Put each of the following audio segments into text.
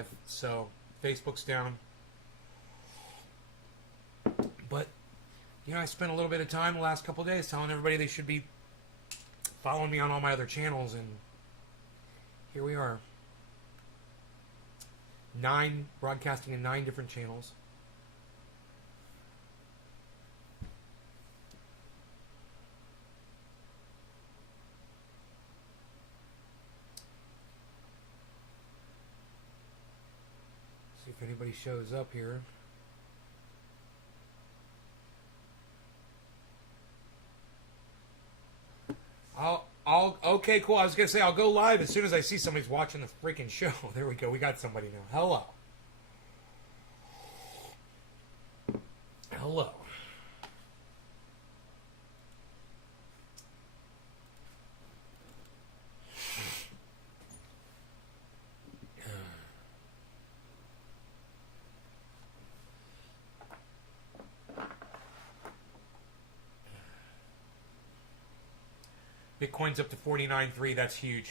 live, so Facebook's down. But, you know, I spent a little bit of time the last couple of days telling everybody they should be following me on all my other channels, and here we are. Broadcasting in 9 different channels. See if anybody shows up here. Okay, cool. I was going to say I'll go live as soon as I see somebody's watching the freaking show. There we go. We got somebody now. Hello. Hello. Bitcoin's up to 49.3. That's huge.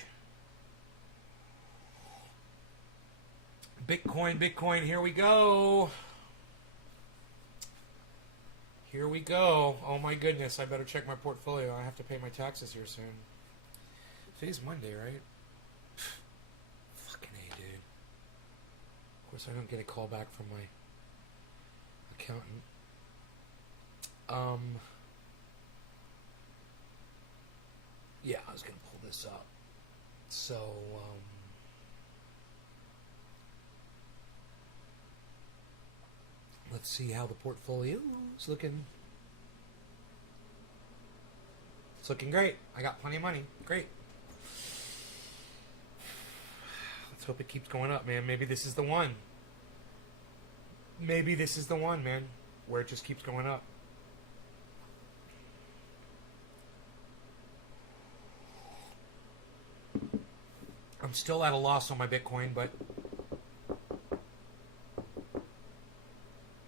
Bitcoin, here we go. Here we go. Oh my goodness, I better check my portfolio. I have to pay my taxes here soon. Today's Monday, right? Fucking A, dude. Of course, I don't get a call back from my accountant. Yeah, I was going to pull this up. So, let's see how the portfolio is looking. It's looking great. I got plenty of money. Great. Let's hope it keeps going up, man. Maybe this is the one. Maybe this is the one, man, where it just keeps going up. I'm still at a loss on my Bitcoin, but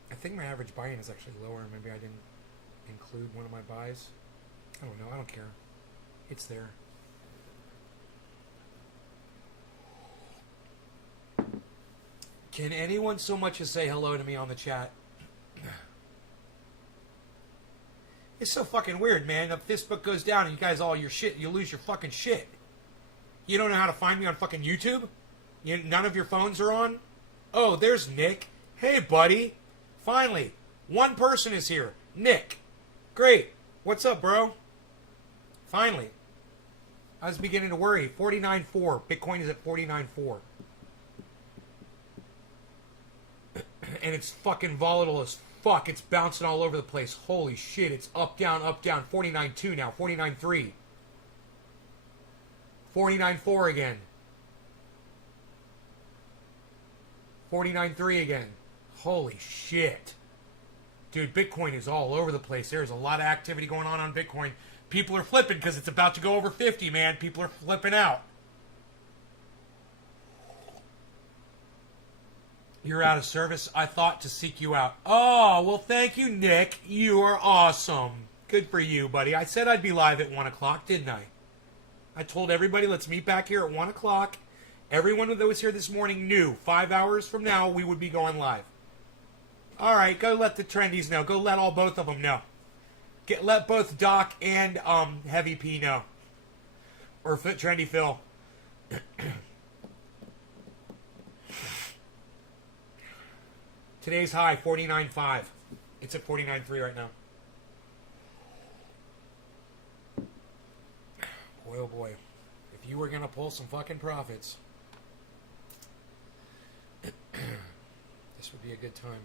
I think my average buy-in is actually lower. Maybe I didn't include one of my buys. I don't know. I don't care. It's there. Can anyone so much as say hello to me on the chat? It's so fucking weird, man. If Facebook goes down and you guys all your shit, you lose your fucking shit. You don't know how to find me on fucking YouTube? None of your phones are on? Oh, there's Nick. Hey, buddy. Finally, one person is here. Nick. Great. What's up, bro? Finally. I was beginning to worry. 49.4. Bitcoin is at 49.4. And it's fucking volatile as fuck. It's bouncing all over the place. Holy shit. It's up, down, up, down. 49.2 now. 49.3. 49.4 again. 49.3 again. Holy shit. Dude, Bitcoin is all over the place. There's a lot of activity going on Bitcoin. People are flipping because it's about to go over 50, man. People are flipping out. You're out of service. I thought to seek you out. Oh, well, thank you, Nick. You are awesome. Good for you, buddy. I said I'd be live at 1 o'clock, didn't I? I told everybody, let's meet back here at 1 o'clock. Everyone that was here this morning knew 5 hours from now we would be going live. All right, go let the trendies know. Go let both of them know. Let both Doc and Heavy P know. Or Trendy Phil. Today's high, 49.5. It's at 49.3 right now. Boy, oh boy. If you were going to pull some fucking profits, this would be a good time.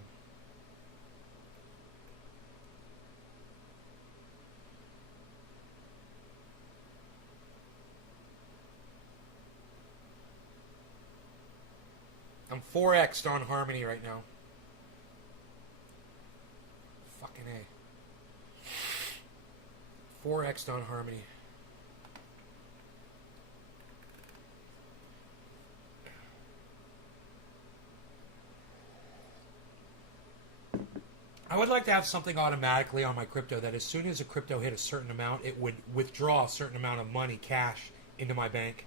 I'm 4x'd on Harmony right now. Fucking A. 4x'd on Harmony. I would like to have something automatically on my crypto that as soon as a crypto hit a certain amount, it would withdraw a certain amount of money, cash, into my bank.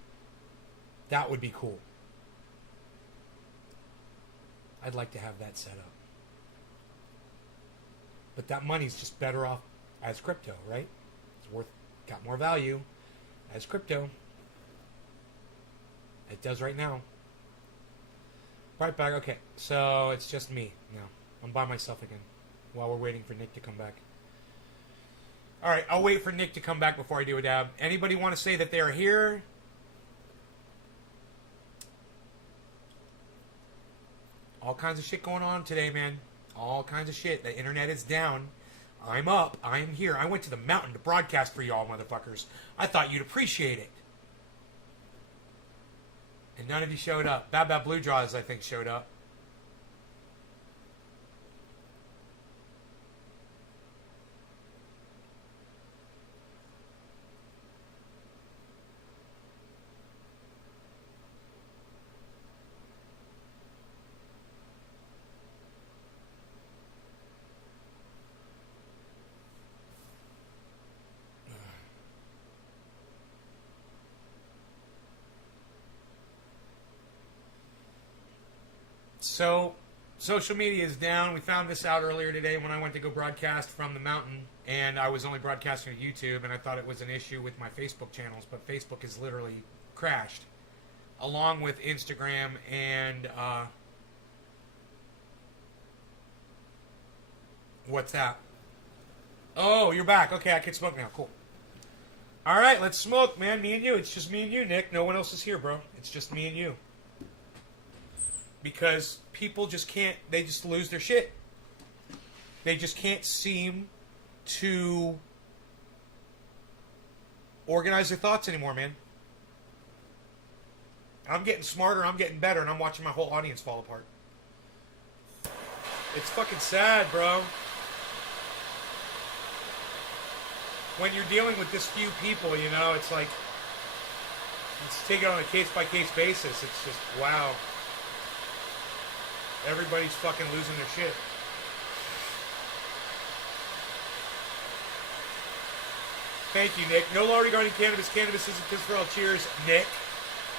That would be cool. I'd like to have that set up. But that money's just better off as crypto, right? It's got more value as crypto. It does right now. Right back. Okay, so it's just me now. I'm by myself again while we're waiting for Nick to come back. All right, I'll wait for Nick to come back before I do a dab. Anybody want to say that they are here? All kinds of shit going on today, man. All kinds of shit. The internet is down. I'm up. I am here. I went to the mountain to broadcast for y'all, motherfuckers. I thought you'd appreciate it. And none of you showed up. Bad Bad Blue Jaws, I think, showed up. So, social media is down. We found this out earlier today when I went to go broadcast from the mountain, and I was only broadcasting to YouTube, and I thought it was an issue with my Facebook channels, but Facebook is literally crashed, along with Instagram and what's that? Oh, you're back. Okay, I can smoke now. Cool. All right, let's smoke, man. Me and you. It's just me and you, Nick. No one else is here, bro. It's just me and you. Because people just can't, they just lose their shit. They just can't seem to organize their thoughts anymore, man. I'm getting smarter, I'm getting better, and I'm watching my whole audience fall apart. It's fucking sad, bro. When you're dealing with this few people, you know, it's like, let's take it on a case-by-case basis. It's just, wow. Everybody's fucking losing their shit. Thank you, Nick. No law regarding cannabis. Cannabis isn't just for all. Cheers, Nick.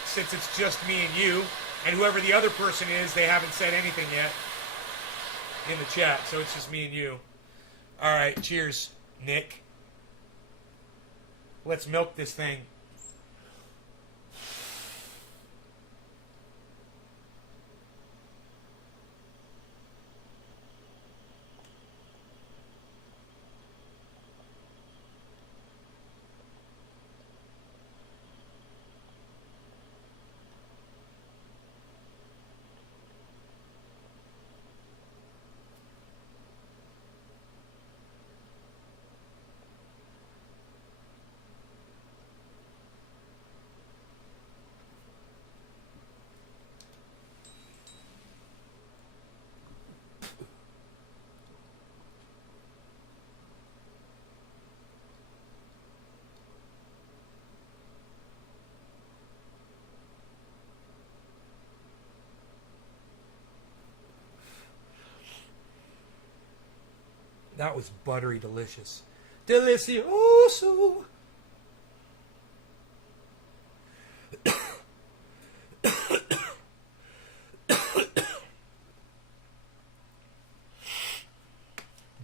Since it's just me and you, and whoever the other person is, they haven't said anything yet in the chat, so it's just me and you. All right, cheers, Nick. Let's milk this thing. That was buttery delicious. Delicioso.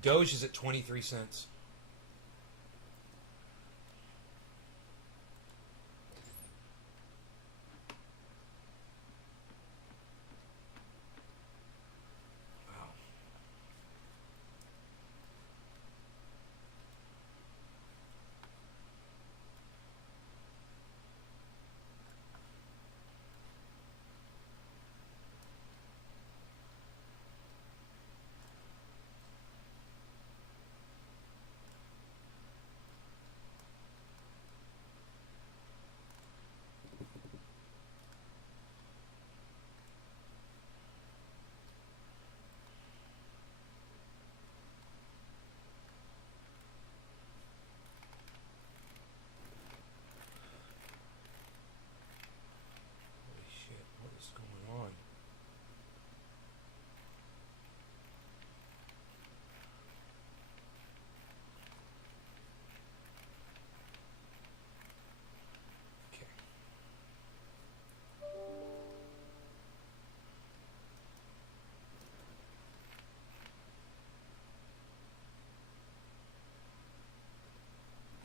Doge is at 23 cents.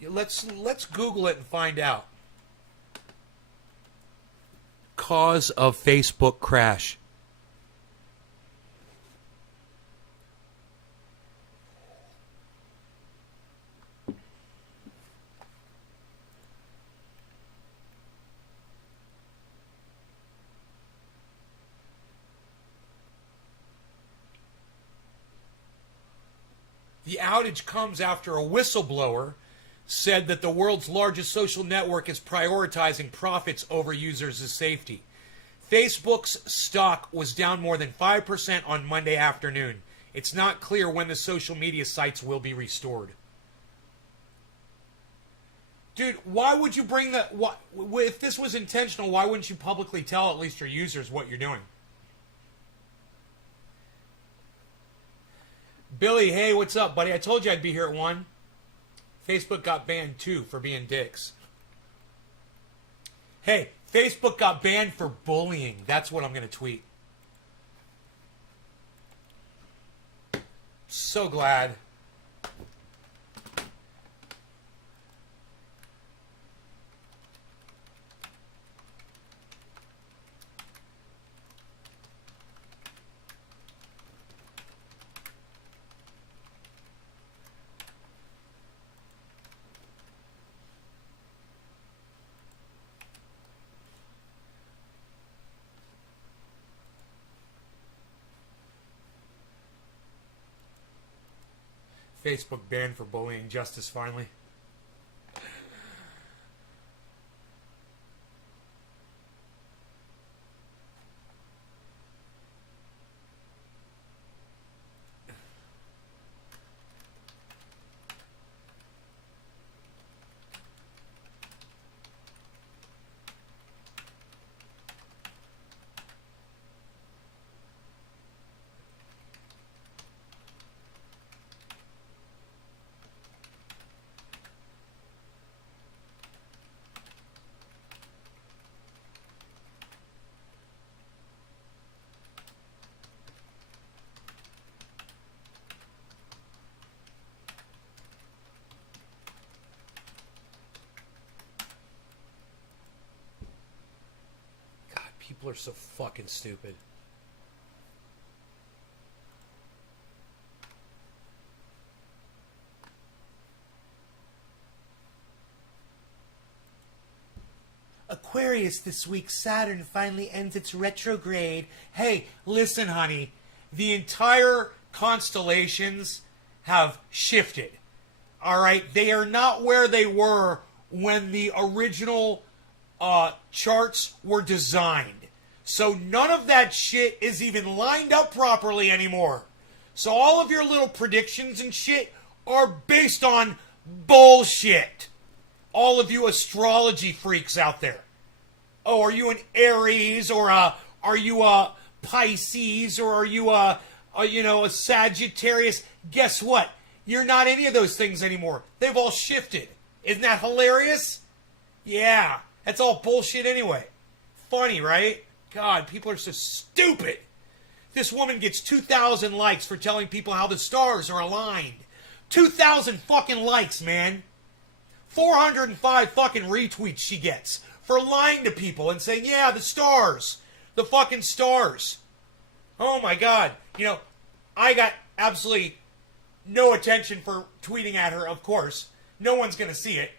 Let's Google it and find out. Cause of Facebook crash. The outage comes after a whistleblower said that the world's largest social network is prioritizing profits over users' safety. Facebook's stock was down more than 5% on Monday afternoon. It's not clear when the social media sites will be restored. Dude, why would you bring that? If this was intentional, why wouldn't you publicly tell at least your users what you're doing? Billy, hey, what's up, buddy? I told you I'd be here at 1. Facebook got banned, too, for being dicks. Hey, Facebook got banned for bullying. That's what I'm going to tweet. So glad. Facebook banned for bullying. Justice finally. People are so fucking stupid. Aquarius this week, Saturn finally ends its retrograde. Hey, listen, honey. The entire constellations have shifted. Alright? They are not where they were when the original charts were designed. So none of that shit is even lined up properly anymore. So all of your little predictions and shit are based on bullshit. All of you astrology freaks out there. Oh, are you an Aries, or are you a Pisces, or are you a Sagittarius? Guess what? You're not any of those things anymore. They've all shifted. Isn't that hilarious? Yeah, that's all bullshit anyway. Funny, right? God, people are so stupid. This woman gets 2,000 likes for telling people how the stars are aligned. 2,000 fucking likes, man. 405 fucking retweets she gets for lying to people and saying, yeah, the stars. The fucking stars. Oh my God. I got absolutely no attention for tweeting at her, of course. No one's going to see it.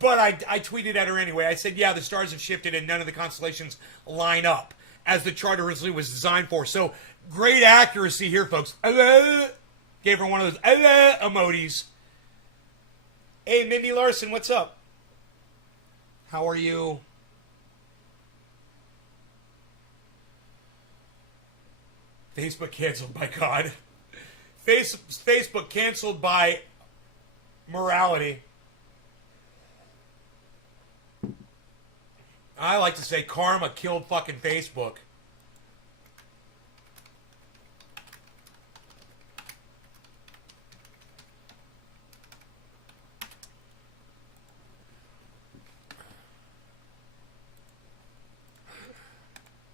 But I tweeted at her anyway. I said, yeah, the stars have shifted and none of the constellations line up as the chart originally was designed for. So, great accuracy here, folks. Gave her one of those emojis. Hey, Mindy Larson, what's up? How are you? Facebook canceled by God. Facebook canceled by morality. I like to say karma killed fucking Facebook.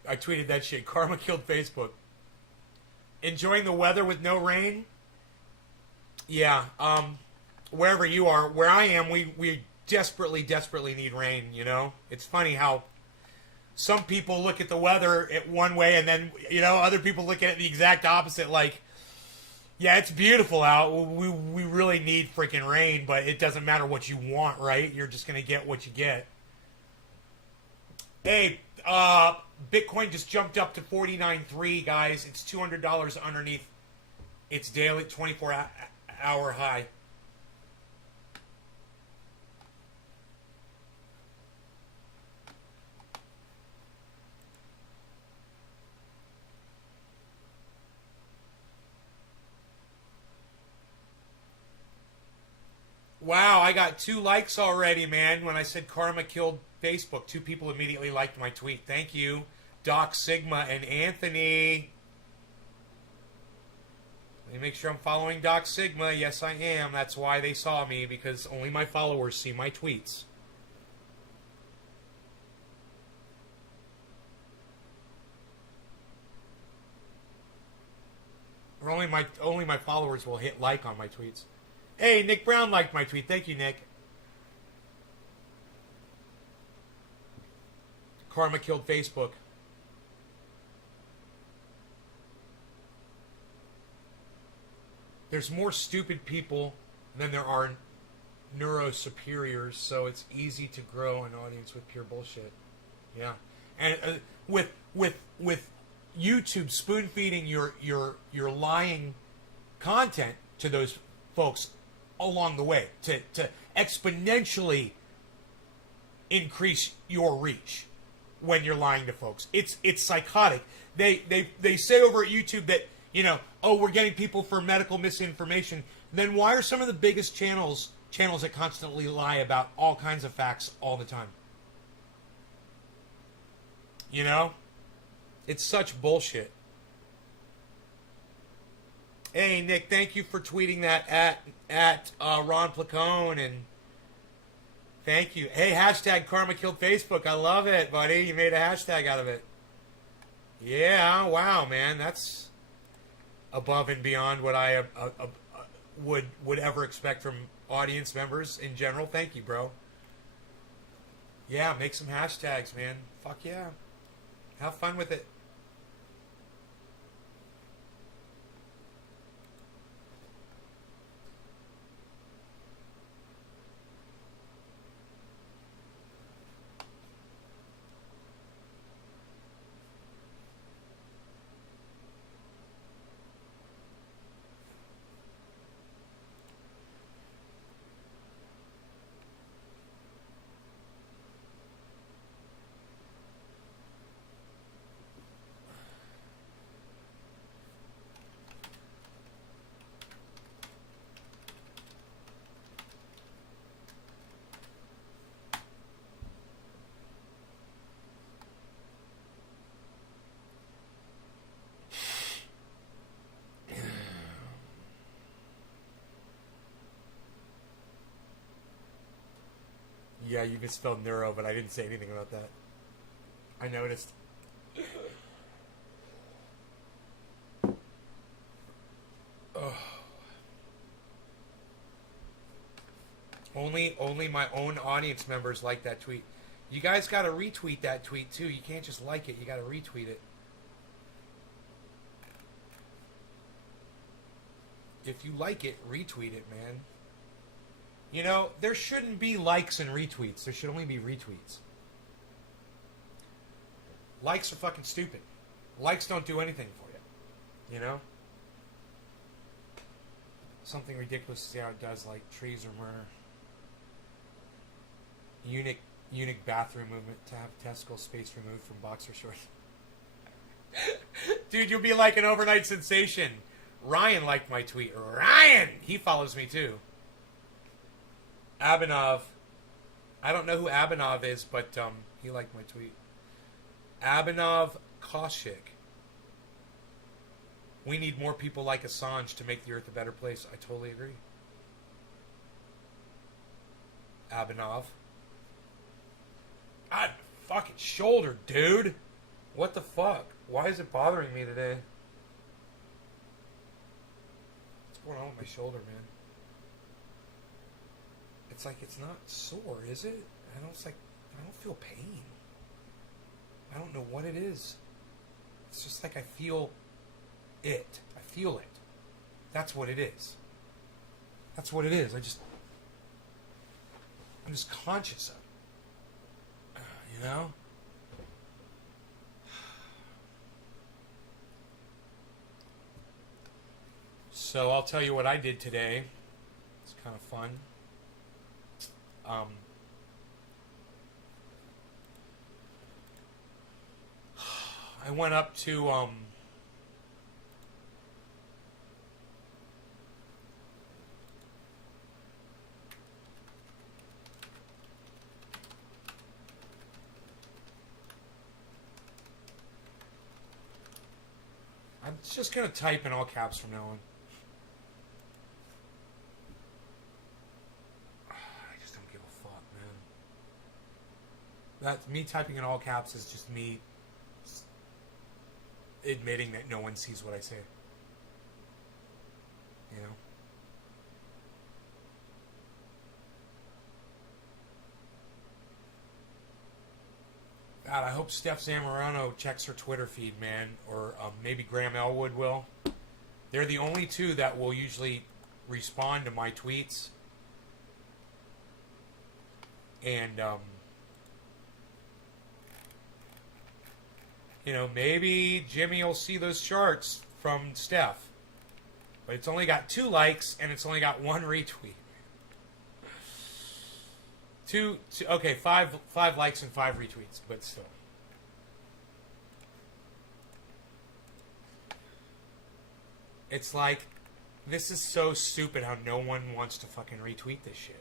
I tweeted that shit. Karma killed Facebook. Enjoying the weather with no rain? Yeah. wherever you are, where I am, we desperately need rain, you know? It's funny how some people look at the weather at one way and then, you know, other people look at it the exact opposite, like, yeah, it's beautiful out. We really need freaking rain, but it doesn't matter what you want, right? You're just going to get what you get. Hey, Bitcoin just jumped up to 49.3, guys. It's $200 underneath its daily 24-hour high. Wow, I got 2 likes already, man. When I said karma killed Facebook, 2 people immediately liked my tweet. Thank you, Doc Sigma and Anthony. Let me make sure I'm following Doc Sigma. Yes, I am. That's why they saw me, because only my followers see my tweets. Or only my followers will hit like on my tweets. Hey, Nick Brown liked my tweet. Thank you, Nick. Karma killed Facebook. There's more stupid people than there are neuro superiors, so it's easy to grow an audience with pure bullshit. Yeah, and with YouTube spoon feeding your lying content to those folks along the way to exponentially increase your reach when you're lying to folks. It's psychotic. They say over at YouTube that, you know, oh, we're getting people for medical misinformation. Then why are some of the biggest channels that constantly lie about all kinds of facts all the time? You know? It's such bullshit. Hey, Nick, thank you for tweeting that at Ron Placone, and thank you. Hey, hashtag Karma Killed Facebook. I love it, buddy. You made a hashtag out of it. Yeah, wow, man. That's above and beyond what I would ever expect from audience members in general. Thank you, bro. Yeah, make some hashtags, man. Fuck yeah. Have fun with it. Yeah, you misspelled neuro, but I didn't say anything about that. I noticed. Ugh. Only my own audience members like that tweet. You guys got to retweet that tweet too. You can't just like it. You got to retweet it. If you like it, retweet it, man. You know, there shouldn't be likes and retweets. There should only be retweets. Likes are fucking stupid. Likes don't do anything for you. You know? Something ridiculous to see how it does, like trees or murder. Unique bathroom movement to have testicle space removed from boxer shorts. Dude, you'll be like an overnight sensation. Ryan liked my tweet. Ryan! He follows me too. Abanov. I don't know who Abanov is, but he liked my tweet. Abanov Koshik. We need more people like Assange to make the earth a better place. I totally agree. Abanov. God, fucking shoulder, dude. What the fuck? Why is it bothering me today? What's going on with my shoulder, man? It's like it's not sore, is it? It's like I don't feel pain. I don't know what it is. It's just like I feel it. I feel it. That's what it is. That's what it is. I'm just conscious of it. You know? So I'll tell you what I did today. It's kind of fun. I went up to I'm just gonna type in all caps from now on. I just don't give a fuck, man. That me typing in all caps is just me admitting that no one sees what I say. You know? God, I hope Steph Zamorano checks her Twitter feed, man. Or maybe Graham Elwood will. They're the only two that will usually respond to my tweets. And, you know, maybe Jimmy will see those charts from Steph. But it's only got 2 likes and it's only got 1 retweet. Okay, five likes and 5 retweets, but still. It's like, this is so stupid how no one wants to fucking retweet this shit.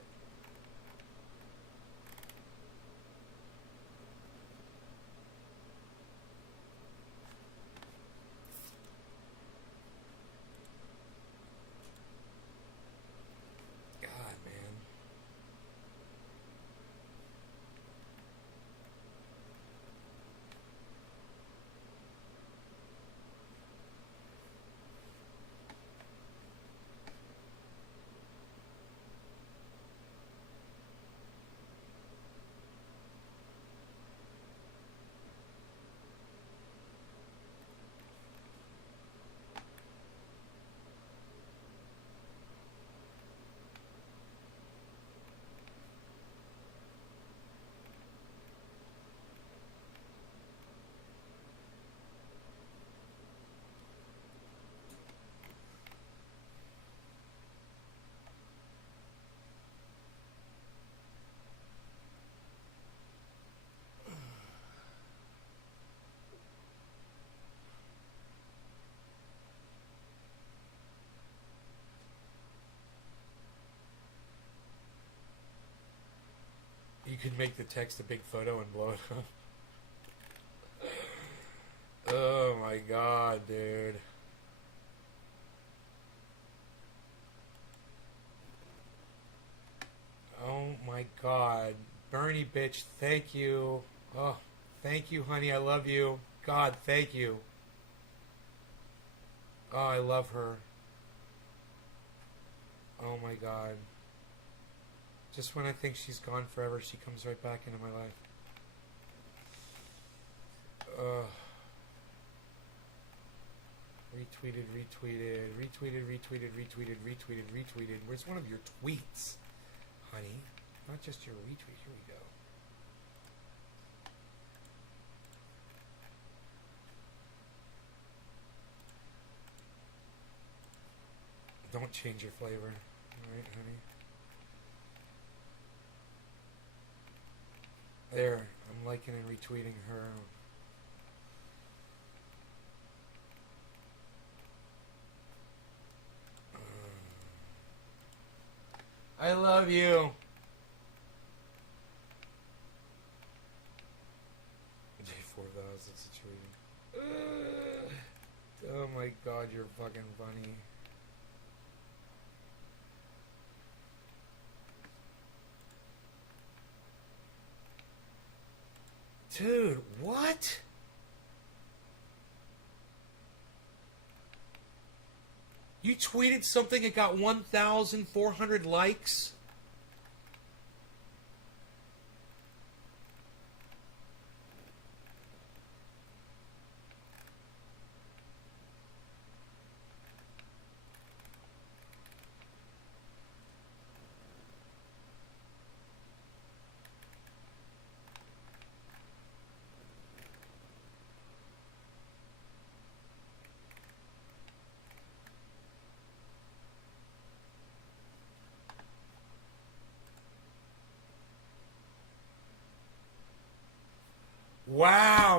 You could make the text a big photo and blow it up. Oh my god, dude. Oh my god. Bernie, bitch, thank you. Oh, thank you, honey. I love you. God, thank you. Oh, I love her. Oh my god. Just when I think she's gone forever, she comes right back into my life. Retweeted, retweeted, retweeted, retweeted, retweeted, retweeted, retweeted. Where's one of your tweets, honey? Not just your retweet. Here we go. Don't change your flavor. Alright, honey. There, I'm liking and retweeting her. I love you. J4000 situation. Oh my god, you're fucking funny. Dude, what? You tweeted something that got 1,400 likes?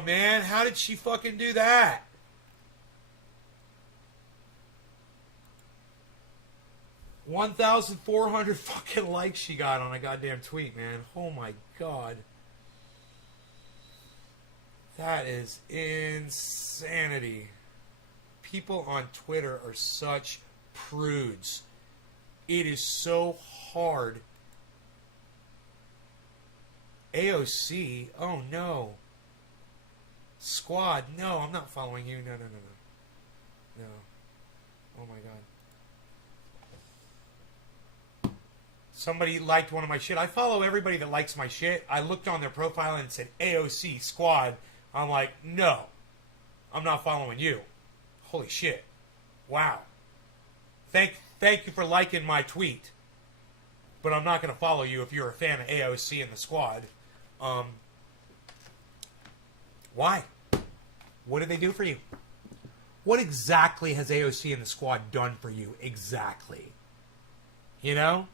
man. How did she fucking do that? $1,400 fucking likes she got on a goddamn tweet, man. Oh my god. That is insanity. People on Twitter are such prudes. It is so hard. AOC? Oh no. Squad? No, I'm not following you. No. No. Oh my god. Somebody liked one of my shit. I follow everybody that likes my shit. I looked on their profile and it said AOC Squad. I'm like, no. I'm not following you. Holy shit. Wow. Thank you for liking my tweet. But I'm not going to follow you if you're a fan of AOC and the Squad. Why? What did they do for you? What exactly has AOC and the Squad done for you? Exactly. You know?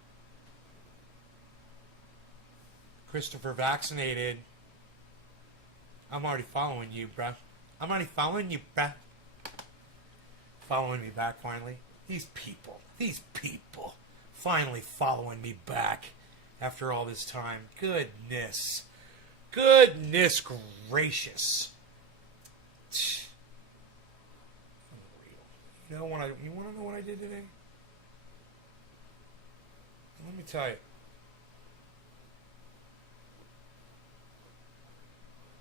Christopher Vaccinated. I'm already following you, bruh. I'm already following you, bruh. Following me back, finally. These people. Finally following me back after all this time. Goodness. Goodness gracious. Unreal. You want to know what I did today? Let me tell you.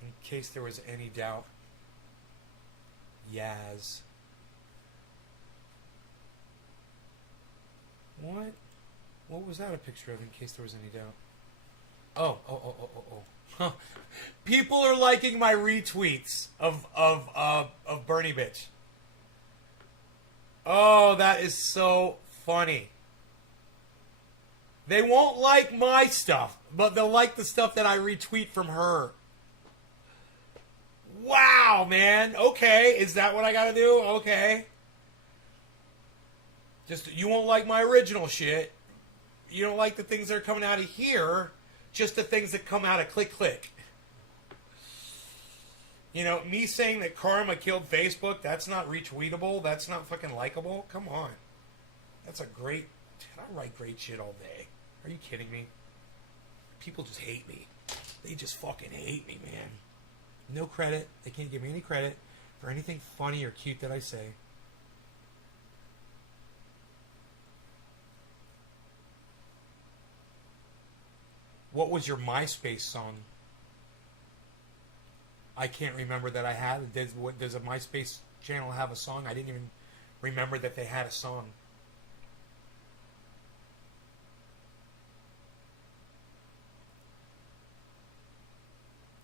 In case there was any doubt. Yaz. What? What was that a picture of, in case there was any doubt? Oh. People are liking my retweets of Bernie bitch. Oh, that is so funny. They won't like my stuff, but they'll like the stuff that I retweet from her. Wow, man. Okay, is that what I gotta do? Okay. Just, you won't like my original shit. You don't like the things that are coming out of here. Just the things that come out of click. You know, me saying that Karma killed Facebook, that's not retweetable. That's not fucking likable. Come on. That's a great... I write great shit all day. Are you kidding me? People just hate me. They just fucking hate me, man. No credit. They can't give me any credit for anything funny or cute that I say. What was your MySpace song? I can't remember that I had. Does a MySpace channel have a song? I didn't even remember that they had a song.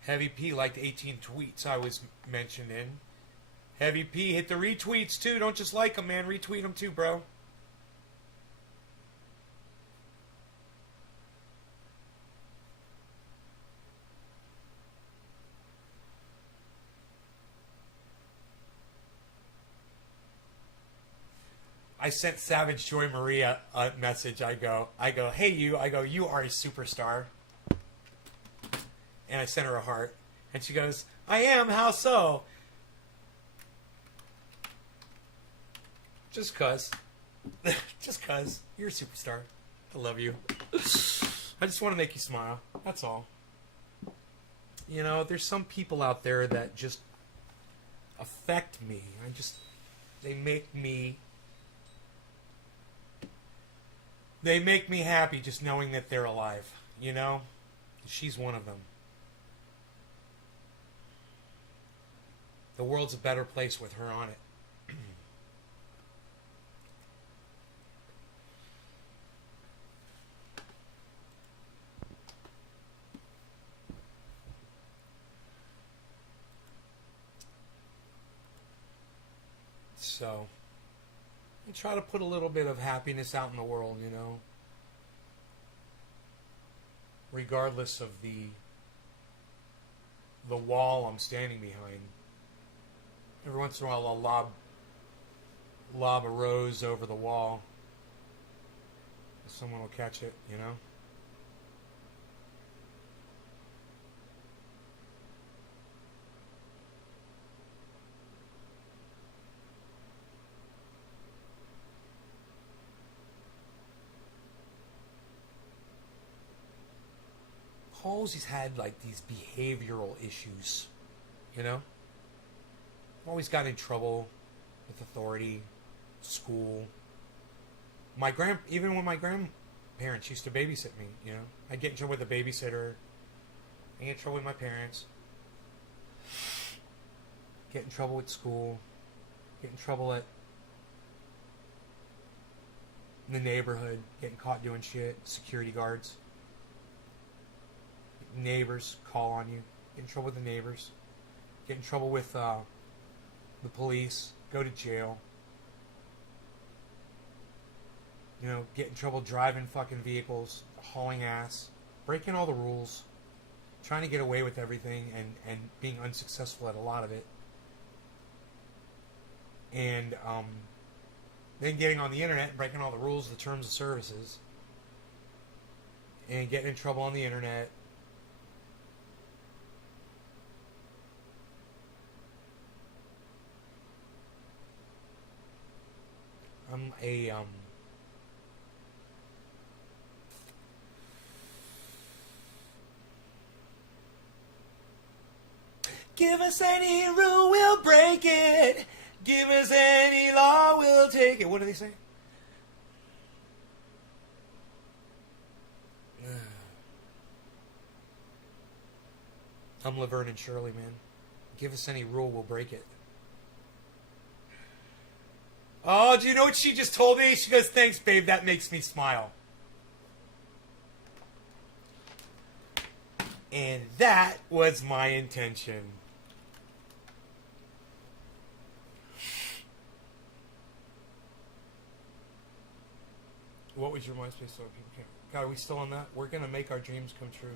Heavy P liked 18 tweets I was mentioned in. Heavy P, hit the retweets too. Don't just like them, man. Retweet them too, bro. I sent Savage Joy Maria a message. I go, hey you. I go, you are a superstar. And I sent her a heart. And she goes, I am, how so? Just cuz. Just cuz. You're a superstar. I love you. I just want to make you smile. That's all. You know, there's some people out there that just affect me. They make me happy just knowing that they're alive. You know? She's one of them. The world's a better place with her on it. So, I try to put a little bit of happiness out in the world, you know. Regardless of the wall I'm standing behind. Every once in a while I'll lob a rose over the wall. Someone will catch it, you know? always had like these behavioral issues, you know. Always got in trouble with authority, school. Even when my grandparents used to babysit me, you know, I'd get in trouble with a babysitter. I get in trouble with my parents. Get in trouble with school. Get in trouble at the neighborhood. Getting caught doing shit. Security guards. Neighbors call on you. Get in trouble with the neighbors. Get in trouble with the police. Go to jail. You know, get in trouble driving fucking vehicles. Hauling ass. Breaking all the rules. Trying to get away with everything and being unsuccessful at a lot of it. And then getting on the internet and breaking all the rules, the terms of services. And getting in trouble on the internet. I'm a give us any rule, we'll break it. Give us any law, we'll take it. What do they say? I'm Laverne and Shirley, man. Give us any rule, we'll break it. Oh, do you know what she just told me? She goes, thanks, babe, that makes me smile. And that was my intention. What was your MySpace song? God, are we still on that? We're going to make our dreams come true.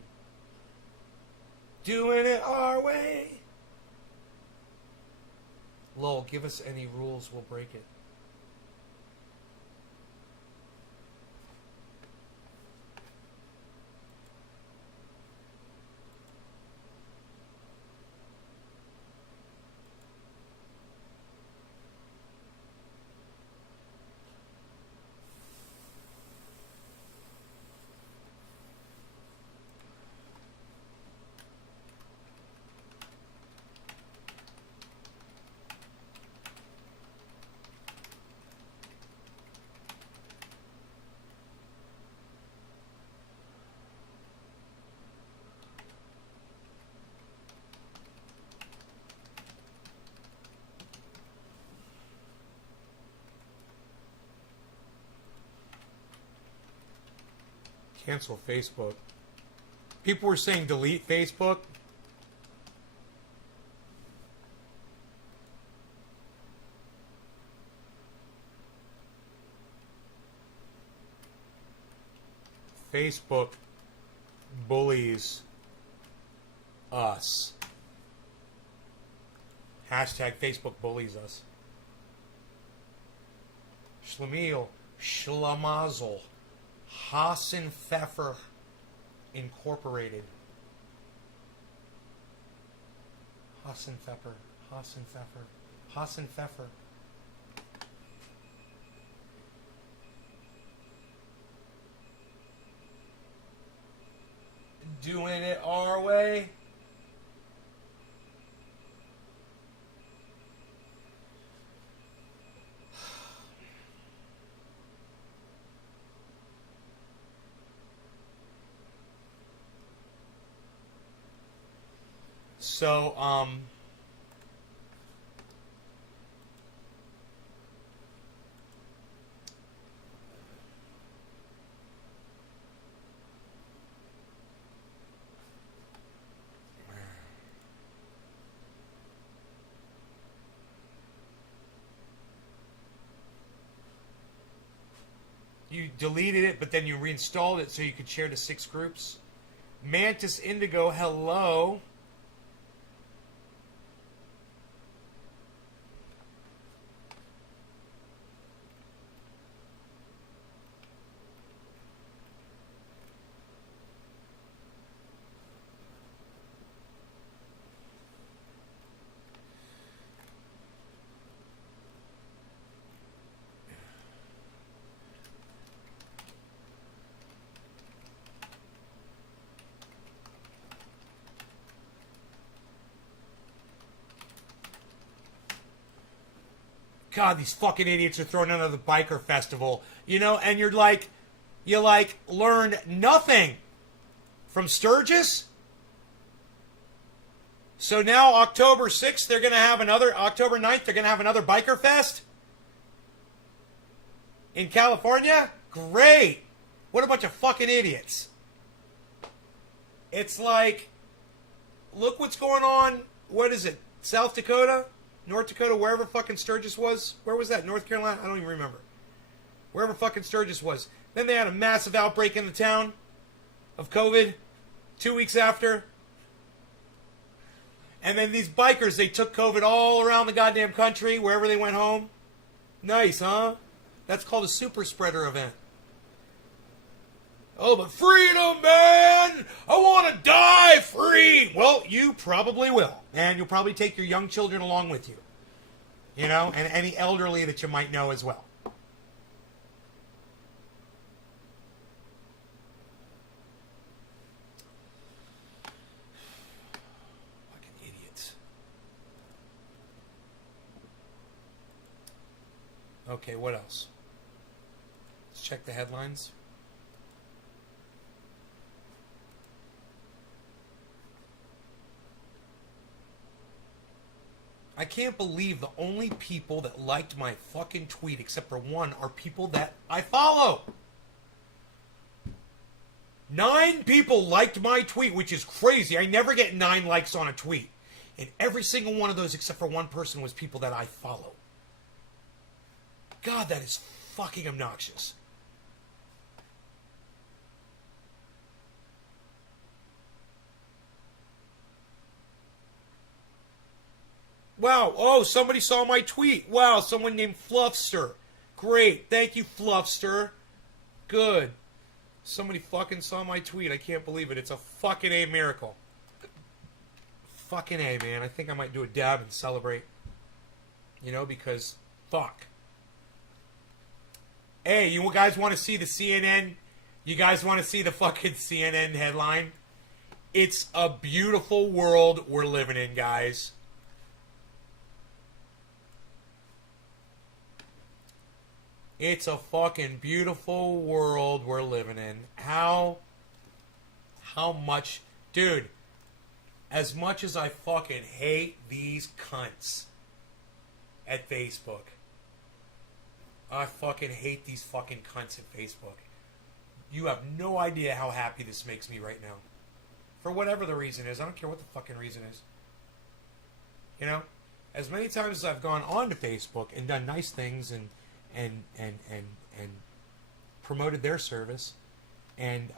Doing it our way. Lol, give us any rules, we'll break it. Cancel Facebook. People were saying delete Facebook. Facebook bullies us. Hashtag Facebook bullies us. Schlemiel, Schlamazel, Hassan Pfeffer Incorporated. Hassan Pfeffer, Hassan Pfeffer, Hassan Pfeffer. Doing it our way. So, you deleted it, but then you reinstalled it so you could share to 6 groups. Mantis Indigo, hello. God, these fucking idiots are throwing another biker festival. And you're like, learned nothing from Sturgis. So now October 6th, they're going to have October 9th, they're going to have another biker fest in California? Great. What a bunch of fucking idiots. It's like, look what's going on. What is it? South Dakota? North Dakota? Wherever fucking Sturgis was? Where was that? North Carolina? I don't even remember. Wherever fucking Sturgis was. Then they had a massive outbreak in the town of COVID 2 weeks after. And then these bikers, they took COVID all around the goddamn country, wherever they went home. Nice, huh? That's called a super spreader event. Oh, but freedom, man! I want to die free! Well, you probably will. And you'll probably take your young children along with you. And any elderly that you might know as well. Okay, what else? Let's check the headlines. I can't believe the only people that liked my fucking tweet, except for one, are people that I follow. 9 people liked my tweet, which is crazy. I never get 9 likes on a tweet. And every single one of those, except for one person, was people that I follow. God, that is fucking obnoxious. Wow, oh, somebody saw my tweet. Wow, someone named Fluffster. Great, thank you, Fluffster. Good. Somebody fucking saw my tweet. I can't believe it. It's a fucking A miracle. Fucking A, man. I think I might do a dab and celebrate. Because fuck. Hey, you guys want to see the CNN? You guys want to see the fucking CNN headline? It's a beautiful world we're living in, guys. It's a fucking beautiful world we're living in. How much... Dude, as much as I fucking hate these cunts at Facebook... I fucking hate these fucking cunts at Facebook. You have no idea how happy this makes me right now. For whatever the reason is. I don't care what the fucking reason is. As many times as I've gone on to Facebook and done nice things and promoted their service and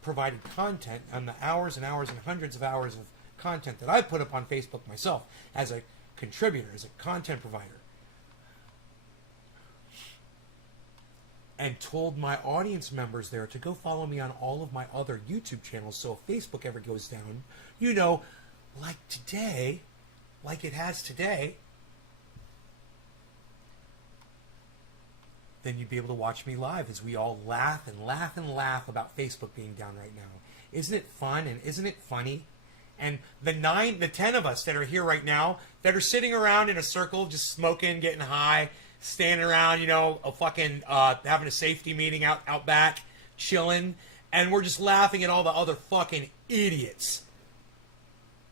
provided content on the hours and hours and hundreds of hours of content that I put up on Facebook myself as a contributor, as a content provider. And told my audience members there to go follow me on all of my other YouTube channels, so if Facebook ever goes down, like today, like it has today, then you'd be able to watch me live as we all laugh and laugh and laugh about Facebook being down right now. Isn't it fun and isn't it funny? And the 10 of us that are here right now, that are sitting around in a circle, just smoking, getting high, standing around, a fucking, having a safety meeting out back, chilling, and we're just laughing at all the other fucking idiots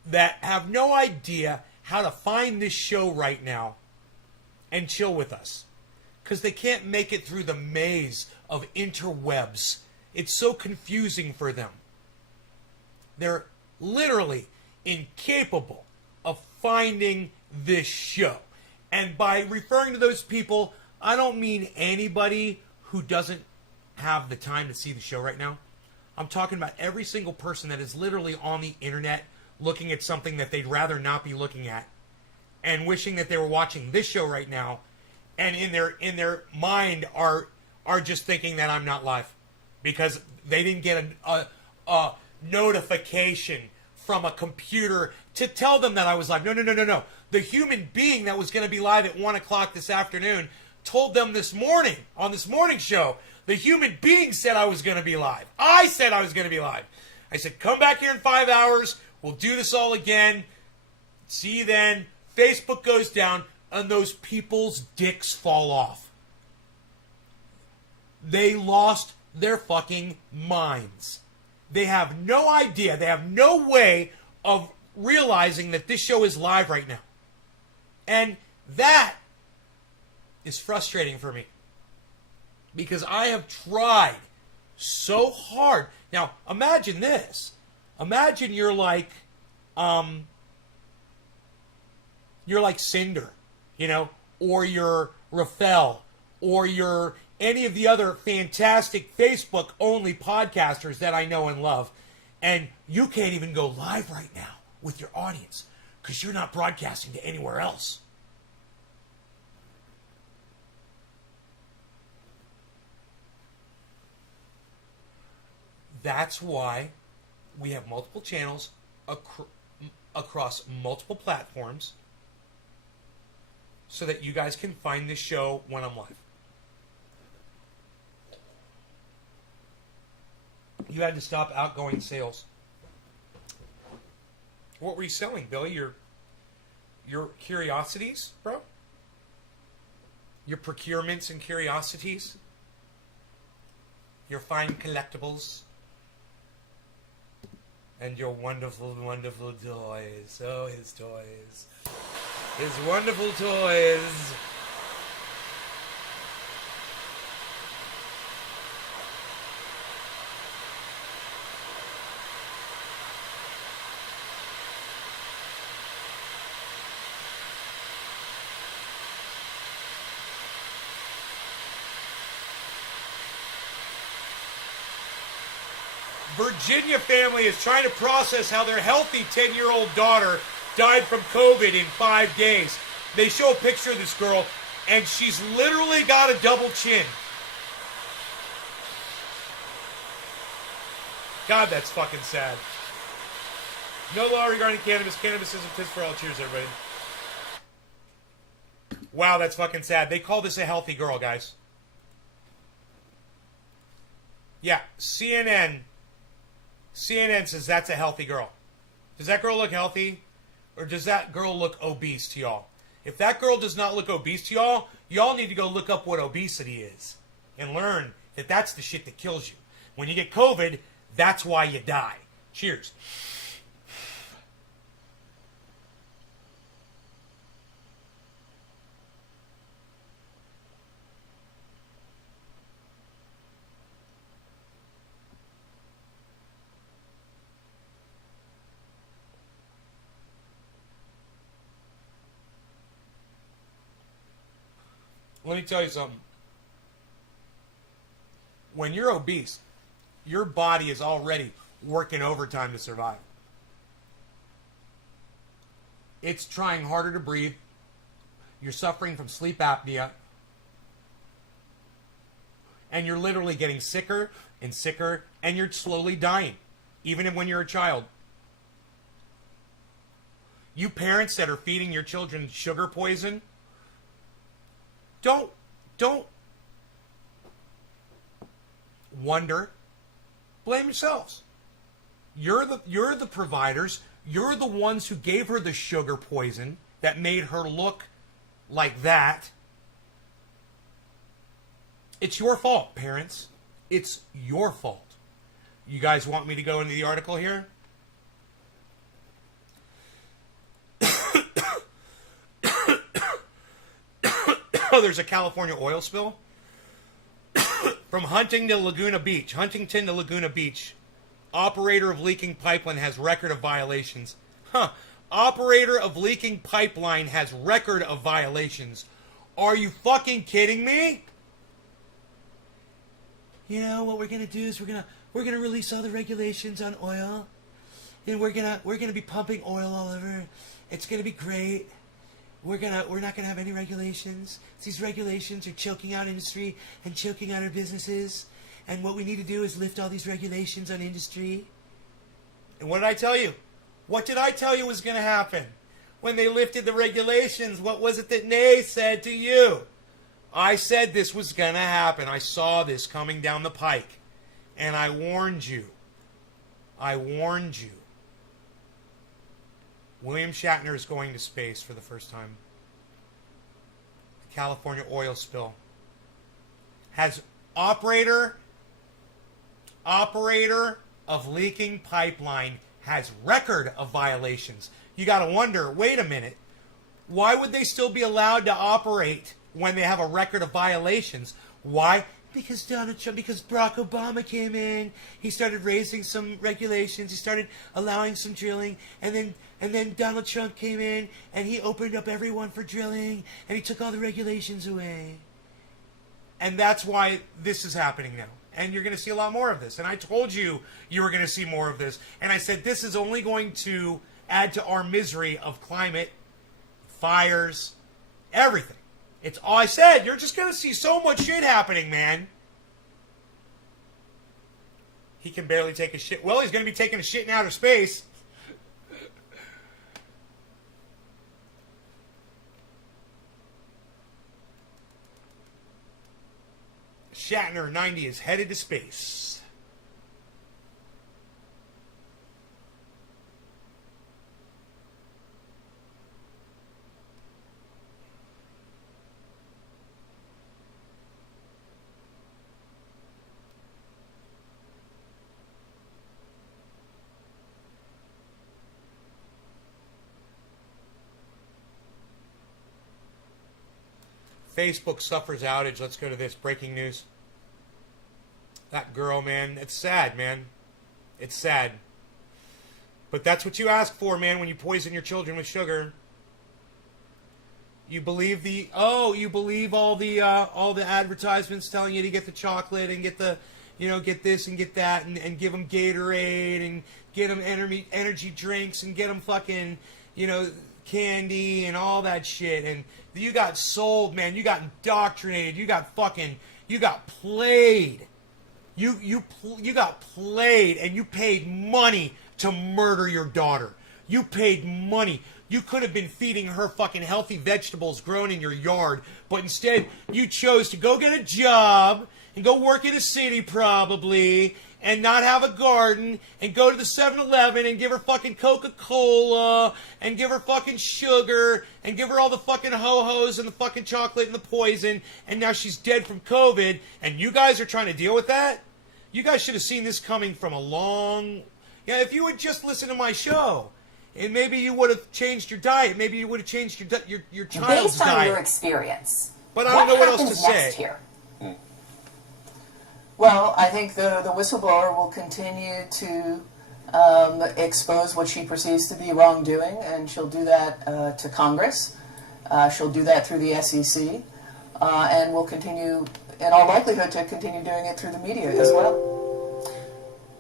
that have no idea how to find this show right now and chill with us. Because they can't make it through the maze of interwebs. It's so confusing for them. They're literally incapable of finding this show. And by referring to those people, I don't mean anybody who doesn't have the time to see the show right now. I'm talking about every single person that is literally on the internet looking at something that they'd rather not be looking at and wishing that they were watching this show right now, and in their mind are just thinking that I'm not live because they didn't get a notification from a computer to tell them that I was live. No. The human being that was going to be live at 1 o'clock this afternoon told them this morning, on this morning show, the human being said I was going to be live. I said I was going to be live. I said, come back here in 5 hours. We'll do this all again. See you then. Facebook goes down. and those people's dicks fall off. They lost their fucking minds. They have no idea. They have no way of realizing that this show is live right now. And that is frustrating for me. Because I have tried so hard. Now, imagine this. Imagine you're like Cinder, you know, or you're Rafael, or you're any of the other fantastic Facebook-only podcasters that I know and love, and you can't even go live right now with your audience because you're not broadcasting to anywhere else. That's why we have multiple channels across multiple platforms so that you guys can find this show when I'm live. You had to stop outgoing sales. What were you selling, Billy? Your curiosities, bro? Your procurements and curiosities? Your fine collectibles? And your wonderful, wonderful toys. Oh, his toys. His wonderful toys. Virginia family is trying to process how their healthy 10-year-old daughter died from COVID in 5 days. They show a picture of this girl, and she's literally got a double chin. God, that's fucking sad. No law regarding cannabis. Cannabis isn't piss for all. Cheers, everybody. Wow, that's fucking sad. They call this a healthy girl, guys. Yeah, CNN says that's a healthy girl. Does that girl look healthy? Or does that girl look obese to y'all? If that girl does not look obese to y'all, y'all need to go look up what obesity is. And learn that that's the shit that kills you. When you get COVID, that's why you die. Cheers. Let me tell you something. When you're obese, your body is already working overtime to survive. It's trying harder to breathe. You're suffering from sleep apnea. And you're literally getting sicker and sicker, and you're slowly dying, even when you're a child. You parents that are feeding your children sugar poison, don't wonder. Blame yourselves. You're the providers. You're the ones who gave her the sugar poison that made her look like that. It's your fault, parents. It's your fault. You guys want me to go into the article here? There's a California oil spill from Huntington to Laguna Beach. Operator of leaking pipeline has record of violations. Operator of leaking pipeline has record of violations. Are you fucking kidding me? You know what we're gonna do is we're gonna release all the regulations on oil, and we're gonna be pumping oil all over. It's gonna be great. We're not gonna have any regulations. These regulations are choking out industry and choking out our businesses. And what we need to do is lift all these regulations on industry. And what did I tell you? What did I tell you was gonna happen? When they lifted the regulations, what was it that Nay said to you? I said this was gonna happen. I saw this coming down the pike. And I warned you. William Shatner is going to space for the first time. California oil spill. Has operator of leaking pipeline has record of violations. You got to wonder, wait a minute, why would they still be allowed to operate when they have a record of violations? Why? Because Donald Trump, because Barack Obama came in, he started raising some regulations, he started allowing some drilling, and then Donald Trump came in and he opened up everyone for drilling and he took all the regulations away. And that's why this is happening now. And you're going to see a lot more of this. And I told you were going to see more of this. And I said this is only going to add to our misery of climate, fires, everything. It's all I said. You're just going to see so much shit happening, man. He can barely take a shit. Well, he's going to be taking a shit in outer space. Shatner, 90, is headed to space. Facebook suffers outage. Let's go to this. Breaking news. That girl, man. It's sad, man. It's sad. But that's what you ask for, man, when you poison your children with sugar. You believe you believe all the advertisements telling you to get the chocolate and get the, get this and get that and give them Gatorade and get them energy drinks and get them fucking, candy and all that shit. And you got sold, man. You got indoctrinated. You got played. You got played, and you paid money to murder your daughter. You paid money. You could have been feeding her fucking healthy vegetables grown in your yard, but instead you chose to go get a job and go work in a city probably and not have a garden and go to the 7-Eleven and give her fucking Coca-Cola and give her fucking sugar and give her all the fucking ho-hos and the fucking chocolate and the poison, and now she's dead from COVID, and you guys are trying to deal with that? You guys should have seen this coming from a long... Yeah, if you would just listen to my show, and maybe you would have changed your diet, maybe you would have changed your child's diet. Based on your experience, but I don't know what else to say. Here? Well, I think the whistleblower will continue to expose what she perceives to be wrongdoing, and she'll do that to Congress. She'll do that through the SEC, and will continue, in all likelihood, to continue doing it through the media as well.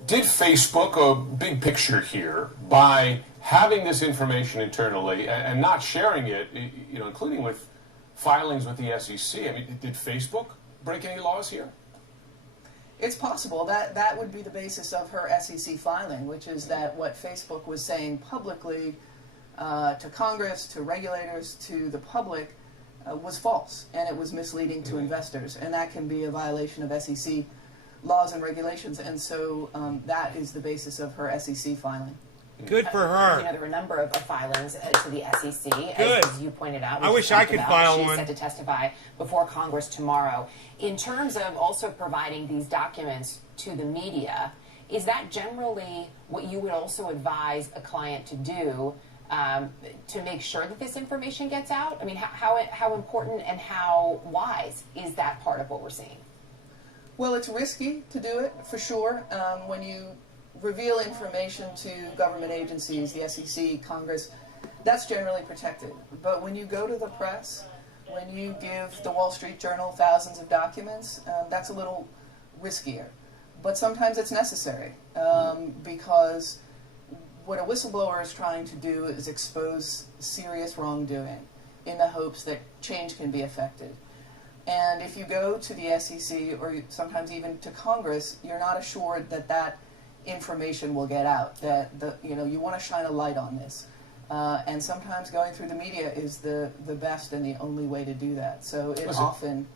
Did Facebook, a big picture here, by having this information internally and not sharing it, including with filings with the SEC, I mean, did Facebook break any laws here? It's possible. That would be the basis of her SEC filing, which is that what Facebook was saying publicly to Congress, to regulators, to the public, was false, and it was misleading to investors, and that can be a violation of SEC laws and regulations, and so that is the basis of her SEC filing. Good for her. There were a number of filings to the SEC, Good. as you pointed out. I wish I could file one. She's set to testify before Congress tomorrow. In terms of also providing these documents to the media, is that generally what you would also advise a client to do to make sure that this information gets out? I mean, how important and how wise is that part of what we're seeing? Well, it's risky to do it, for sure. When you reveal information to government agencies, the SEC, Congress, that's generally protected. But when you go to the press, when you give the Wall Street Journal thousands of documents, that's a little riskier. But sometimes it's necessary because what a whistleblower is trying to do is expose serious wrongdoing in the hopes that change can be effected. And if you go to the SEC or sometimes even to Congress, you're not assured that that information will get out, that you want to shine a light on this. And sometimes going through the media is the best and the only way to do that. So it often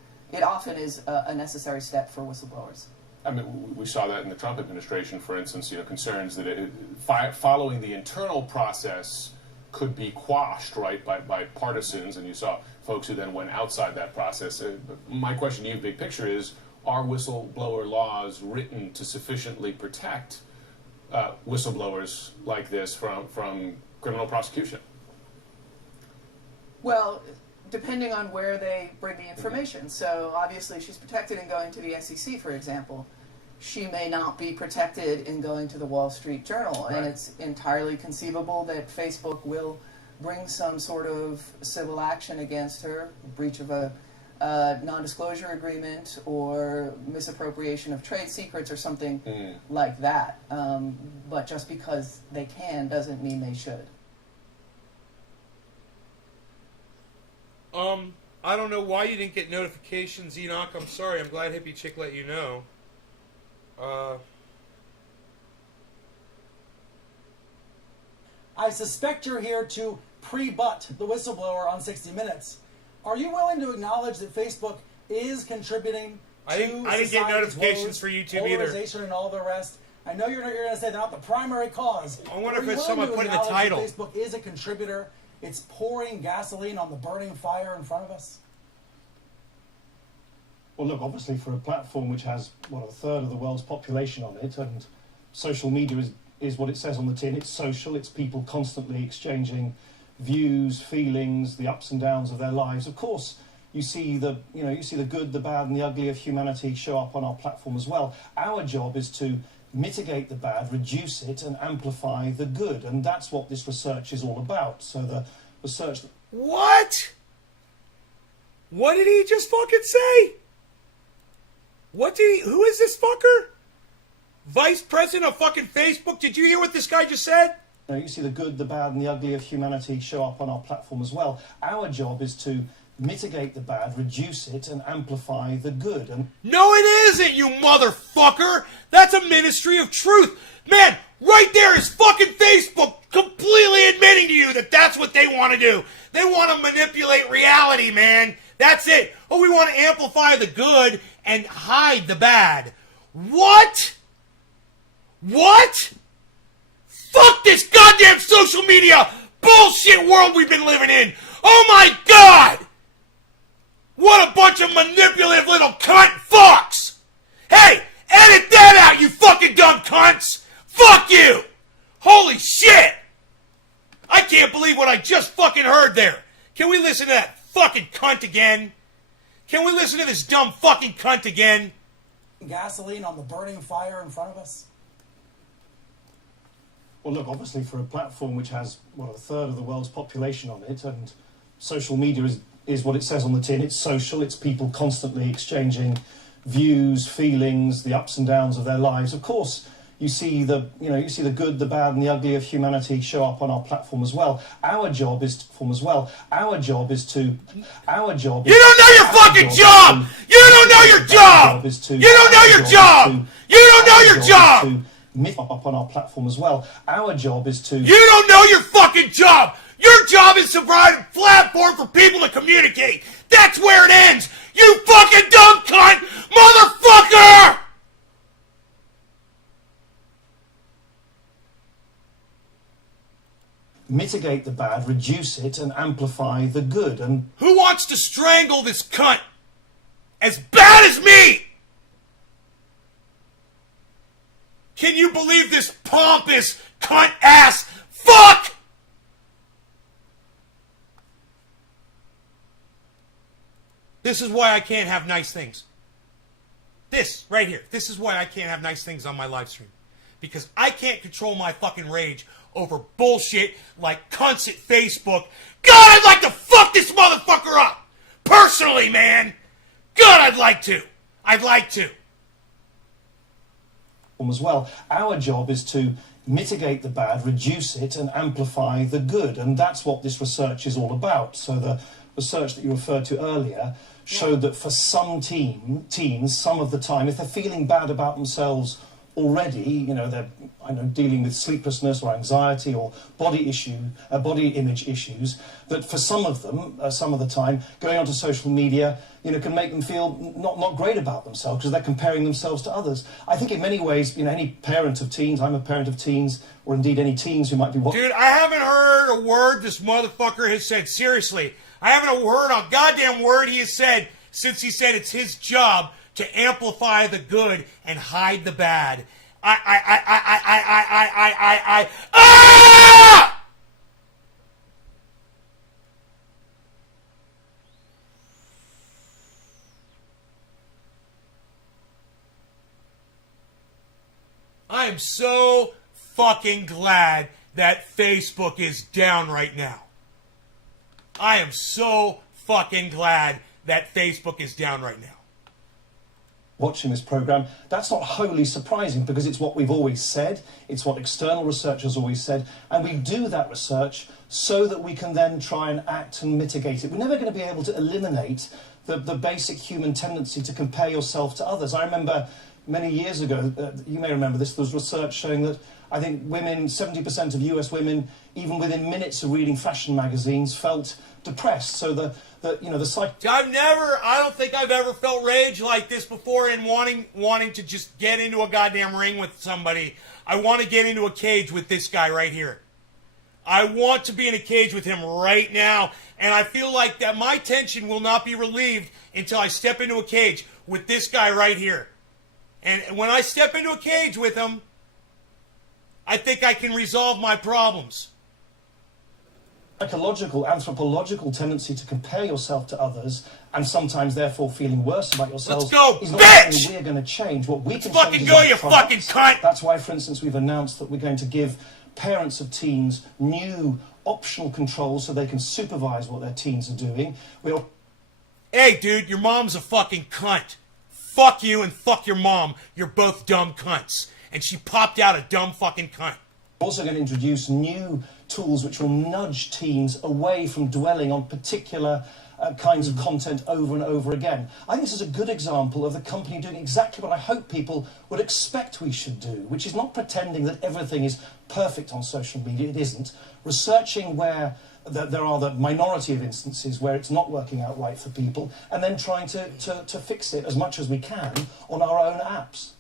is a necessary step for whistleblowers. I mean, we saw that in the Trump administration, for instance, concerns that following the internal process could be quashed, right, by partisans, and you saw folks who then went outside that process. My question to you, big picture, is, are whistleblower laws written to sufficiently protect whistleblowers like this from criminal prosecution? Well, depending on where they bring the information. So obviously she's protected in going to the SEC, for example. She may not be protected in going to the Wall Street Journal, and it's entirely conceivable that Facebook will bring some sort of civil action against her, breach of a non-disclosure agreement or misappropriation of trade secrets or something like that. But just because they can doesn't mean they should. I don't know why you didn't get notifications, Enoch. I'm sorry. I'm glad Hippie Chick let you know. I suspect you're here to pre-butt the whistleblower on 60 Minutes. Are you willing to acknowledge that Facebook is contributing to I didn't get society's notifications woes, for YouTube either. polarization and all the rest? I know you're going to say they're not the primary cause. I wonder Are if you it's willing someone to put in the acknowledge title. that Facebook is a contributor. It's pouring gasoline on the burning fire in front of us. Well, look, obviously for a platform which has, what, a third of the world's population on it, and social media is what it says on the tin. It's social. It's people constantly exchanging views, feelings, the ups and downs of their lives. Of course, you see the good, the bad, and the ugly of humanity show up on our platform as well. Our job is to mitigate the bad, reduce it, and amplify the good, and that's what this research is all about. So the research. What? What did he just fucking say? What did he? Who is this fucker? Vice president of fucking Facebook? Did you hear what this guy just said? You see the good, the bad, and the ugly of humanity show up on our platform as well. Our job is to mitigate the bad, reduce it, and amplify the good. And No, it isn't, you motherfucker! That's a ministry of truth. Man, right there is fucking Facebook completely admitting to you that that's what they want to do. They want to manipulate reality, man. That's it. Oh, we want to amplify the good and hide the bad. What? What? Fuck this goddamn social media bullshit world we've been living in. Oh my God! What a bunch of manipulative little cunt fucks! Hey, edit that out, you fucking dumb cunts! Fuck you! Holy shit! I can't believe what I just fucking heard there. Can we listen to that fucking cunt again? Can we listen to this dumb fucking cunt again? Gasoline on the burning fire in front of us. well, look, obviously for a platform which has, what, a third of the world's population on it, and social media is what it says on the tin. It's social. It's people constantly exchanging views, feelings, the ups and downs of their lives. Of course, you see the good, the bad, and the ugly of humanity show up on our platform as well. Our job is to perform as well. Our job is to. You don't know your fucking job. You don't know your job. You don't know your job. You don't know your job. Up on our platform as well. Our job is to. You don't know your fucking job. Your job is to provide a platform for people to communicate. That's where it ends. You fucking dumb cunt, motherfucker! Mitigate the bad, reduce it, and amplify the good. And Who wants to strangle this cunt as bad as me? Can you believe this pompous cunt ass fuck? This is why I can't have nice things. This right here. This is why I can't have nice things on my live stream. Because I can't control my fucking rage over bullshit like cunts at Facebook. God, I'd like to fuck this motherfucker up! Personally, man! God, I'd like to! I'd like to. as well. Our job is to mitigate the bad, reduce it, and amplify the good. And that's what this research is all about. So the research that you referred to earlier showed that for some teens, some of the time, if they're feeling bad about themselves already, you know, they're dealing with sleeplessness or anxiety or body image issues, that for some of them, some of the time, going onto social media, you know, can make them feel not great about themselves because they're comparing themselves to others. I think in many ways, you know, any parent of teens, I'm a parent of teens, or indeed any teens who might be watching. Dude, I haven't heard a word this motherfucker has said. Seriously, I haven't heard a goddamn word he has said since he said it's his job to amplify the good and hide the bad. Ah! I am so fucking glad that Facebook is down right now. I am so fucking glad that Facebook is down right now. Watching this program, that's not wholly surprising because it's what we've always said, it's what external researchers always said, and we do that research so that we can then try and act and mitigate it. We're never going to be able to eliminate the basic human tendency to compare yourself to others. I remember many years ago, you may remember this, there was research showing that I think women, 70% of US women, even within minutes of reading fashion magazines, felt depressed. So the I don't think I've ever felt rage like this before in wanting to just get into a goddamn ring with somebody. I want to get into a cage with this guy right here. I want to be in a cage with him right now, and I feel like that my tension will not be relieved until I step into a cage with this guy right here. And when I step into a cage with him, I think I can resolve my problems. Psychological, anthropological tendency to compare yourself to others and sometimes therefore feeling worse about yourself. Let's go, is not bitch! something we're going to change. What we Let's can fucking change is go, our you products. fucking cunt! That's why, for instance, we've announced that we're going to give parents of teens new optional controls so they can supervise what their teens are doing. Hey, dude, your mom's a fucking cunt. Fuck you and fuck your mom. You're both dumb cunts. And she popped out a dumb fucking cunt. We're also going to introduce new tools which will nudge teens away from dwelling on particular kinds of content over and over again. I think this is a good example of the company doing exactly what I hope people would expect we should do, which is not pretending that everything is perfect on social media. It isn't. Researching where there are the minority of instances where it's not working out right for people, and then trying to fix it as much as we can on our own apps.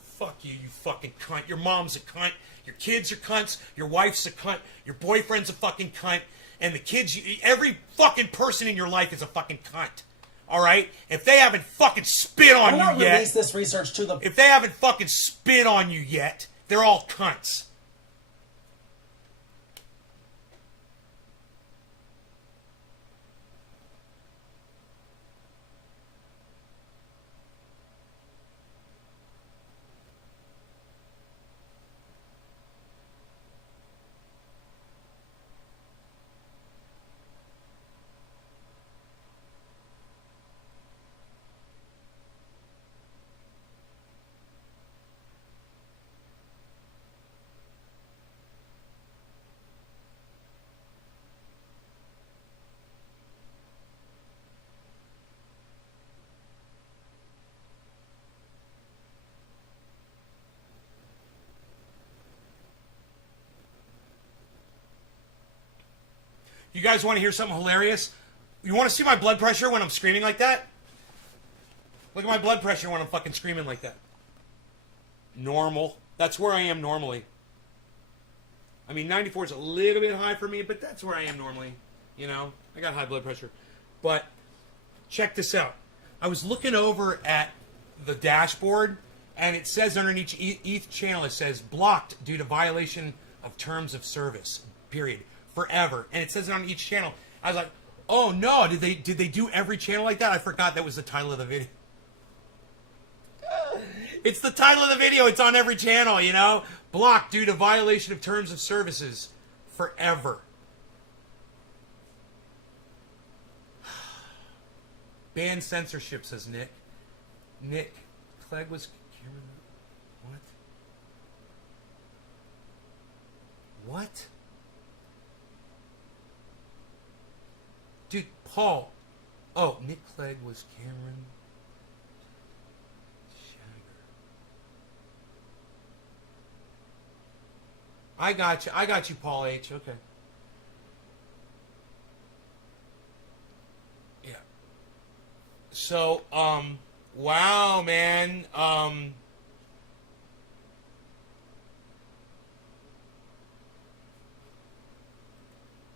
Fuck you, you fucking cunt. Your mom's a cunt. Your kids are cunts. Your wife's a cunt. Your boyfriend's a fucking cunt. And the kids, every fucking person in your life is a fucking cunt. Alright? If they haven't fucking spit on Why not you yet. release this research to the... If they haven't fucking spit on you yet, they're all cunts. You guys want to hear something hilarious? You want to see my blood pressure when I'm screaming like that? Look at my blood pressure when I'm fucking screaming like that. Normal. That's where I am normally. I mean, 94 is a little bit high for me, but that's where I am normally. You know, I got high blood pressure. But check this out. I was looking over at the dashboard, and it says underneath each channel, it says blocked due to violation of terms of service. Period. Forever. And it says it on each channel. I was like, oh no, did they do every channel like that? I forgot that was the title of the video. It's the title of the video. It's on every channel, you know? Blocked due to violation of terms of services. Forever. Ban censorship, says Nick. Nick Clegg was... What? What? Dude, Paul. Oh, Nick Clegg was Cameron Shagger. I got you, Paul H. Okay. Yeah. So, wow, man.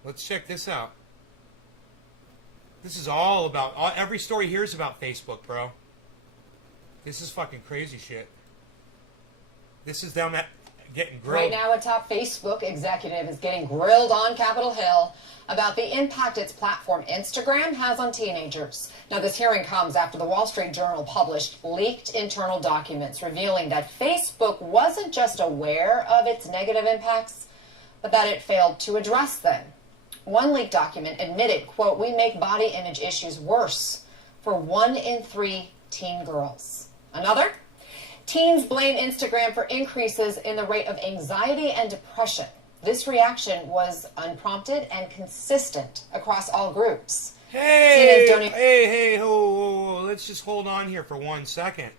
Let's check this out. This is all about, every story here is about Facebook, bro. This is fucking crazy shit. This is them getting grilled. Right now, a top Facebook executive is getting grilled on Capitol Hill about the impact its platform Instagram has on teenagers. Now, this hearing comes after the Wall Street Journal published leaked internal documents revealing that Facebook wasn't just aware of its negative impacts, but that it failed to address them. One leaked document admitted, quote, "We make body image issues worse for 1 in 3 teen girls." Another? Teens blame Instagram for increases in the rate of anxiety and depression. This reaction was unprompted and consistent across all groups. Hey, ho, let's just hold on here for 1 second.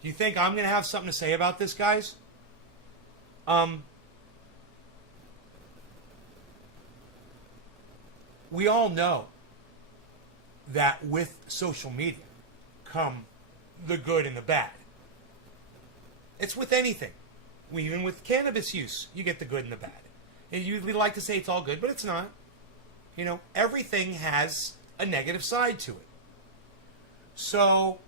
Do you think I'm going to have something to say about this, guys? We all know that with social media come the good and the bad. It's with anything. Even with cannabis use, you get the good and the bad. And we like to say it's all good, but it's not. You know, everything has a negative side to it. So,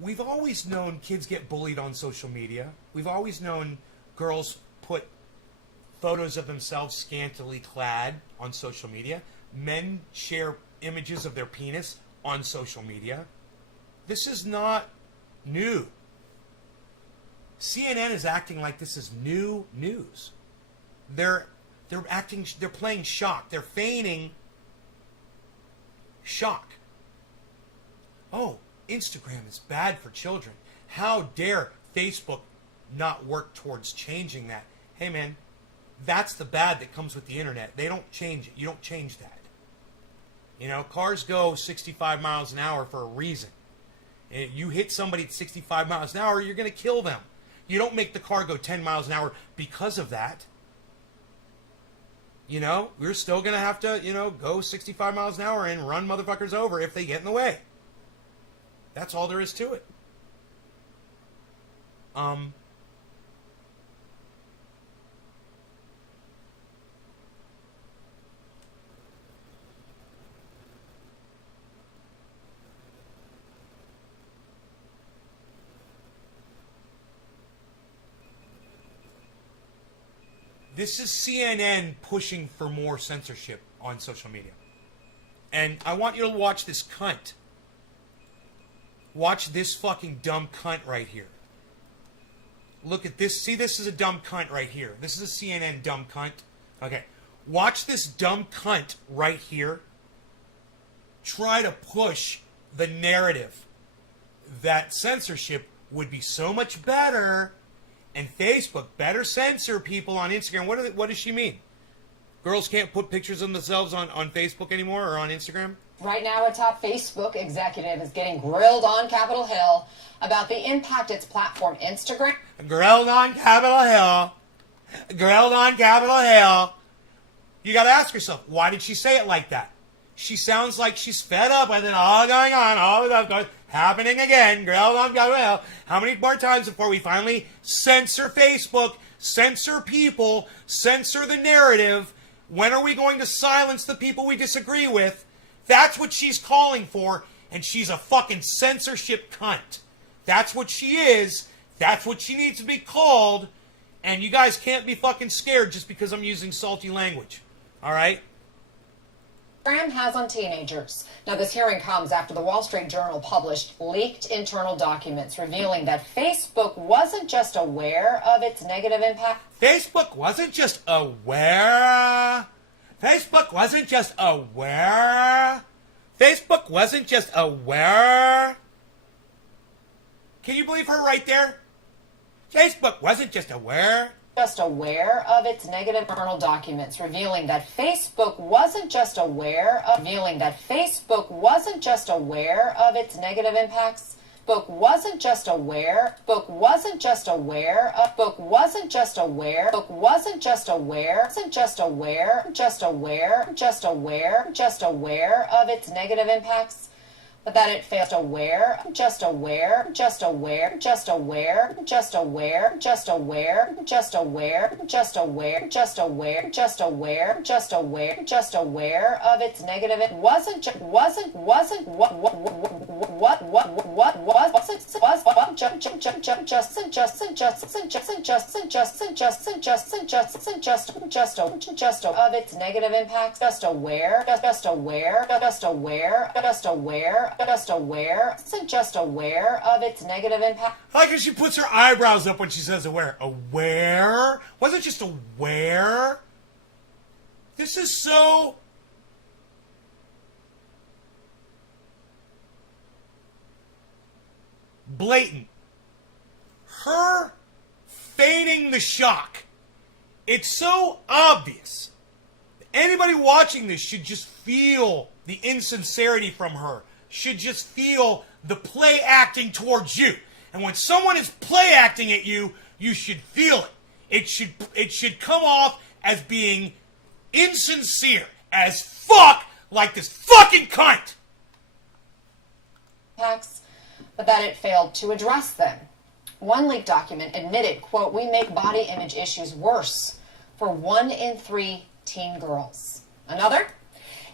we've always known kids get bullied on social media. We've always known girls put photos of themselves scantily clad on social media. Men share images of their penis on social media. This is not new. CNN is acting like this is new news. They're playing shock. They're feigning shock. Oh, Instagram is bad for children. How dare Facebook not work towards changing that? Hey man, that's the bad that comes with the internet. They don't change it. You don't change that. You know, cars go 65 miles an hour for a reason. And you hit somebody at 65 miles an hour, you're going to kill them. You don't make the car go 10 miles an hour because of that. You know, we're still going to have to, go 65 miles an hour and run motherfuckers over if they get in the way. That's all there is to it. This is CNN pushing for more censorship on social media. And I want you to watch this cunt. Watch this fucking dumb cunt right here. Look at this. See, this is a dumb cunt right here. This is a CNN dumb cunt. Okay. Watch this dumb cunt right here try to push the narrative that censorship would be so much better and Facebook better censor people on Instagram. What does she mean? Girls can't put pictures of themselves on Facebook anymore or on Instagram? Right now, a top Facebook executive is getting grilled on Capitol Hill about the impact its platform Instagram. Grilled on Capitol Hill. Grilled on Capitol Hill. You got to ask yourself, why did she say it like that? She sounds like she's fed up with it all going on, all of that happening again. Grilled on Capitol Hill. How many more times before we finally censor Facebook, censor people, censor the narrative? When are we going to silence the people we disagree with? That's what she's calling for, and she's a fucking censorship cunt. That's what she is. That's what she needs to be called, and you guys can't be fucking scared just because I'm using salty language. All right? Instagram has on teenagers. Now, this hearing comes after the Wall Street Journal published leaked internal documents revealing that Facebook wasn't just aware of its negative impact. Facebook wasn't just aware. Facebook wasn't just aware. Facebook wasn't just aware. Can you believe her right there? Facebook wasn't just aware. Just aware of its negative internal documents revealing that Facebook wasn't just aware of its negative impacts, Facebook wasn't just aware, Facebook wasn't just aware, Facebook wasn't just aware, Facebook wasn't just aware, wasn't just aware, just aware, just aware, just aware of its negative impacts, but that it failed aware, just aware, just aware, just aware, just aware, just aware, just aware, just aware, just aware, just aware, just aware, just aware of its negative. It wasn't wasn't of its negative impacts. Just aware, just aware, just aware, just aware, just aware, just aware of its negative impact. I like how she puts her eyebrows up when she says aware. Aware? Wasn't just aware? This is so... blatant. Her feigning the shock. It's so obvious. Anybody watching this should just feel the insincerity from her. Should just feel the play acting towards you. And when someone is play acting at you, you should feel it. It should come off as being insincere as fuck, like this fucking cunt. But that it failed to address them. One leaked document admitted, quote, "We make body image issues worse for 1 in 3 teen girls." Another,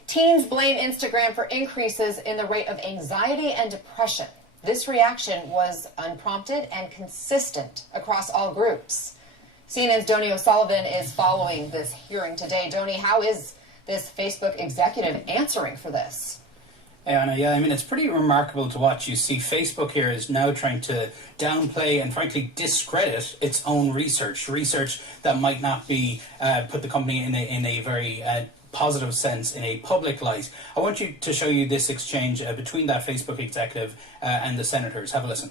teens blame Instagram for increases in the rate of anxiety and depression. This reaction was unprompted and consistent across all groups. CNN's Donny O'Sullivan is following this hearing today. Donny, how is this Facebook executive answering for this? Anna, yeah, I mean, it's pretty remarkable to watch. You see, Facebook here is now trying to downplay and frankly discredit its own research that might not be put the company in a very positive sense in a public light. I want you to show you this exchange between that Facebook executive and the senators. Have a listen.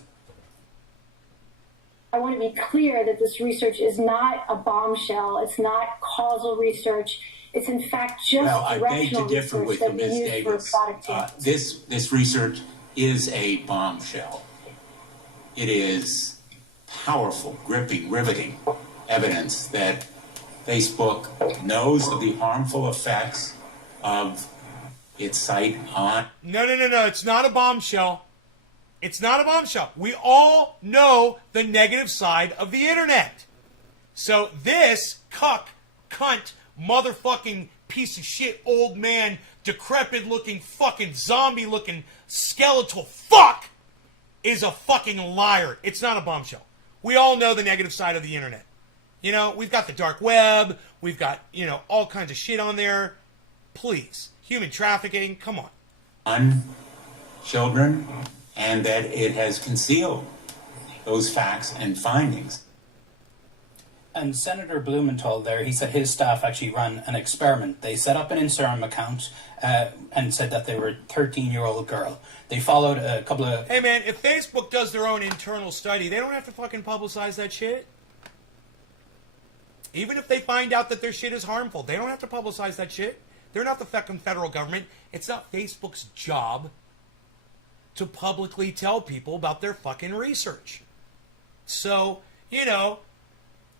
I want to be clear that this research is not a bombshell. It's not causal research. It's in fact just directional research that we use for product tests. This research is a bombshell. It is powerful, gripping, riveting evidence that Facebook knows of the harmful effects of its site on... No, it's not a bombshell. It's not a bombshell. We all know the negative side of the internet. So this cunt, motherfucking piece of shit, old man, decrepit looking, fucking zombie looking, skeletal fuck is a fucking liar. It's not a bombshell. We all know the negative side of the internet. You know, we've got the dark web, we've got, all kinds of shit on there. Please. Human trafficking, come on. On children, and that it has concealed those facts and findings. And Senator Blumenthal there, he said his staff actually ran an experiment. They set up an Instagram account and said that they were a 13-year-old girl. They followed a couple of... Hey man, if Facebook does their own internal study, they don't have to fucking publicize that shit. Even if they find out that their shit is harmful, they don't have to publicize that shit. They're not the fucking federal government. It's not Facebook's job to publicly tell people about their fucking research. So,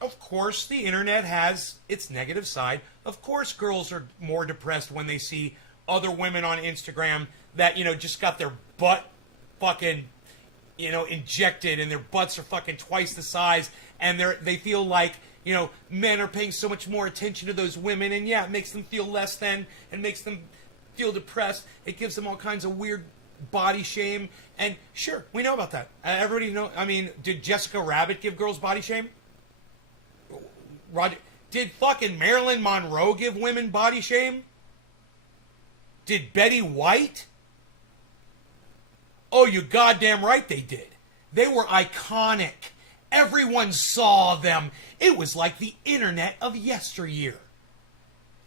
of course the internet has its negative side. Of course girls are more depressed when they see other women on Instagram that, just got their butt fucking, injected and their butts are fucking twice the size and they feel like, men are paying so much more attention to those women, and yeah, it makes them feel less than, and makes them feel depressed. It gives them all kinds of weird body shame, and sure, we know about that. Everybody know. I mean, did Jessica Rabbit give girls body shame? Did fucking Marilyn Monroe give women body shame? Did Betty White? Oh, you goddamn right they did. They were iconic. Everyone saw them. It was like the internet of yesteryear.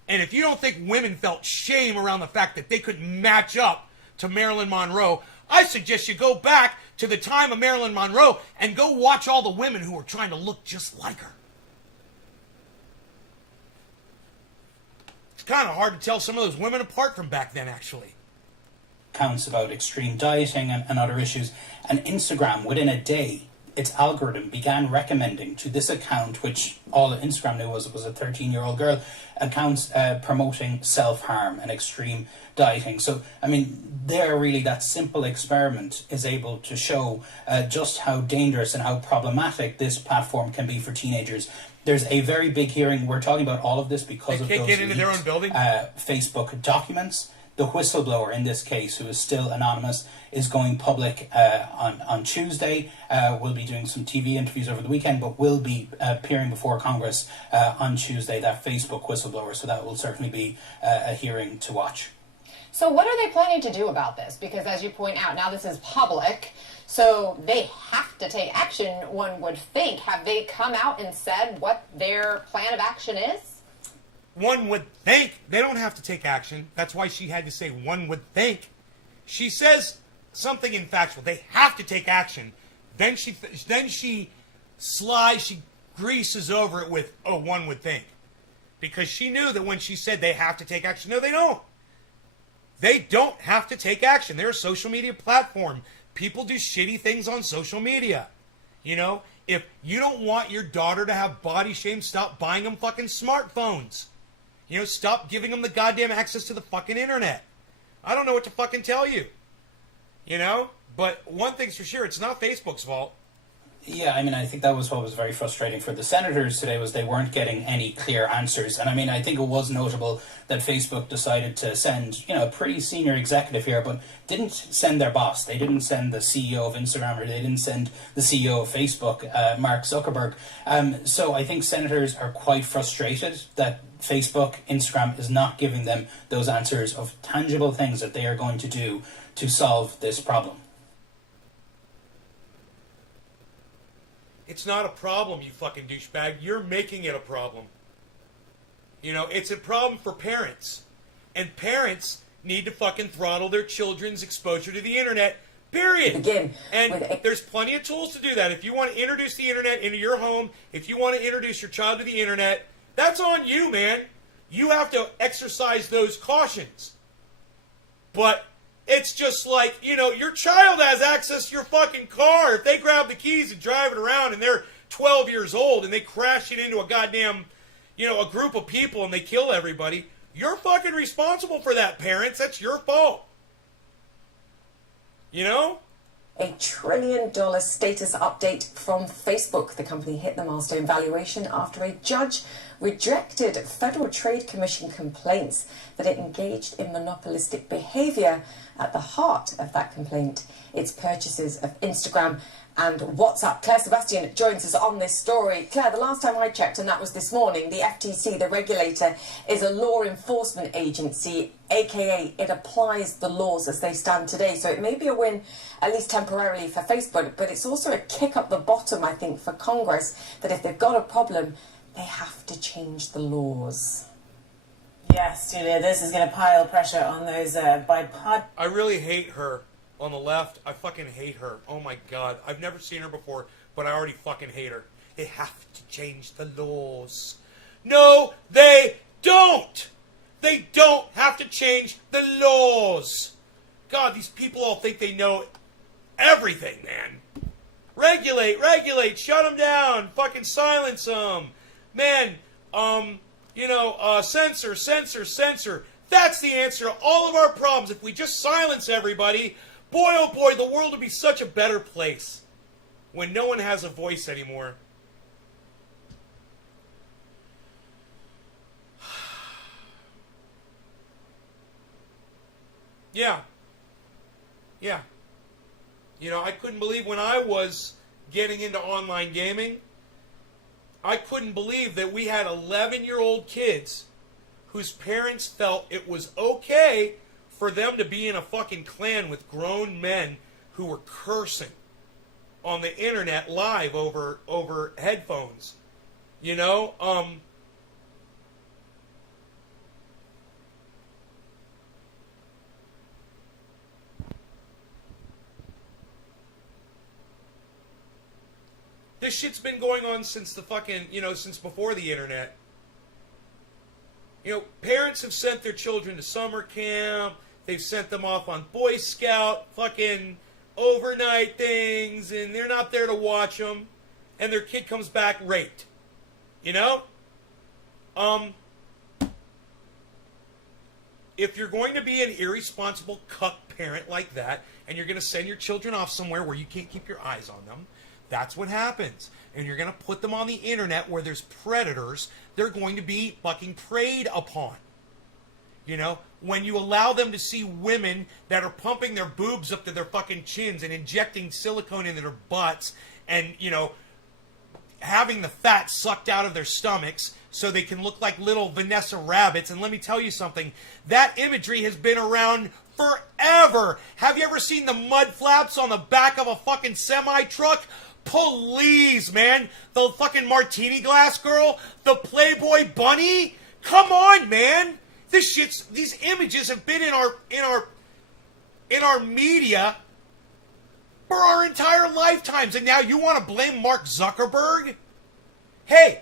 And if you don't think women felt shame around the fact that they couldn't match up to Marilyn Monroe, I suggest you go back to the time of Marilyn Monroe and go watch all the women who were trying to look just like her. It's kind of hard to tell some of those women apart from back then, actually. accounts about extreme dieting and other issues. And Instagram, within a day, its algorithm began recommending to this account, which all Instagram knew was a 13-year-old girl, accounts promoting self-harm and extreme dieting. So, I mean, that simple experiment is able to show just how dangerous and how problematic this platform can be for teenagers. There's a very big hearing. We're talking about all of this because of those can't get into their own building? Facebook documents. The whistleblower in this case, who is still anonymous, is going public on Tuesday. Will be doing some TV interviews over the weekend, but will be appearing before Congress on Tuesday, that Facebook whistleblower. So that will certainly be a hearing to watch. So what are they planning to do about this? Because as you point out, now this is public, so they have to take action, one would think. Have they come out and said what their plan of action is? One would think. They don't have to take action. That's why she had to say one would think. She says something infactual. They have to take action. Then she greases over it with, oh, one would think. Because she knew that when she said they have to take action, no, they don't. They don't have to take action. They're a social media platform. People do shitty things on social media. You know, if you don't want your daughter to have body shame, stop buying them fucking smartphones. You know, stop giving them the goddamn access to the fucking internet. I don't know what to fucking tell you. You know? But one thing's for sure, it's not Facebook's fault. Yeah, I mean, I think that was what was very frustrating for the senators today, was they weren't getting any clear answers. And I mean, I think it was notable that Facebook decided to send, a pretty senior executive here, but didn't send their boss. They didn't send the CEO of Instagram, or they didn't send the CEO of Facebook, Mark Zuckerberg. So I think senators are quite frustrated that Facebook, Instagram is not giving them those answers of tangible things that they are going to do to solve this problem. It's not a problem, you fucking douchebag. You're making it a problem. You know, it's a problem for parents. And parents need to fucking throttle their children's exposure to the internet, period. There's plenty of tools to do that. If you want to introduce the internet into your home, if you want to introduce your child to the internet, that's on you, man. You have to exercise those cautions. But it's just like, your child has access to your fucking car. If they grab the keys and drive it around and they're 12 years old and they crash it into a goddamn, a group of people and they kill everybody, you're fucking responsible for that, parents. That's your fault. You know? A $1 trillion status update from Facebook. The company hit the milestone valuation after a judge rejected Federal Trade Commission complaints that it engaged in monopolistic behavior. At the heart of that complaint, its purchases of Instagram and WhatsApp. Claire Sebastian joins us on this story. Claire, the last time I checked, and that was this morning, the FTC, the regulator, is a law enforcement agency, aka it applies the laws as they stand today. So it may be a win, at least temporarily, for Facebook, but it's also a kick up the bottom, I think, for Congress, that if they've got a problem, they have to change the laws. Yes, Julia, this is going to pile pressure on those I really hate her on the left. I fucking hate her. Oh my God. I've never seen her before, but I already fucking hate her. They have to change the laws. No, they don't. They don't have to change the laws. God, these people all think they know everything, man. Regulate, shut them down, fucking silence them. Man, censor. That's the answer to all of our problems. If we just silence everybody, boy, oh boy, the world would be such a better place when no one has a voice anymore. Yeah. I couldn't believe when I was getting into online gaming, I couldn't believe that we had 11-year-old kids whose parents felt it was okay for them to be in a fucking clan with grown men who were cursing on the internet live over headphones. This shit's been going on since the fucking, since before the internet. Parents have sent their children to summer camp. They've sent them off on Boy Scout fucking overnight things, and they're not there to watch them, and their kid comes back raped. You know? If you're going to be an irresponsible cuck parent like that, and you're going to send your children off somewhere where you can't keep your eyes on them, that's what happens. And you're going to put them on the internet where there's predators, they're going to be fucking preyed upon. You know, when you allow them to see women that are pumping their boobs up to their fucking chins and injecting silicone into their butts and, you know, having the fat sucked out of their stomachs so they can look like little Vanessa rabbits. And let me tell you something, that imagery has been around forever. Have you ever seen the mud flaps on the back of a fucking semi-truck? Please, man. The fucking martini glass girl? The Playboy bunny? Come on, man. These images have been in our media for our entire lifetimes, and now you want to blame Mark Zuckerberg? Hey,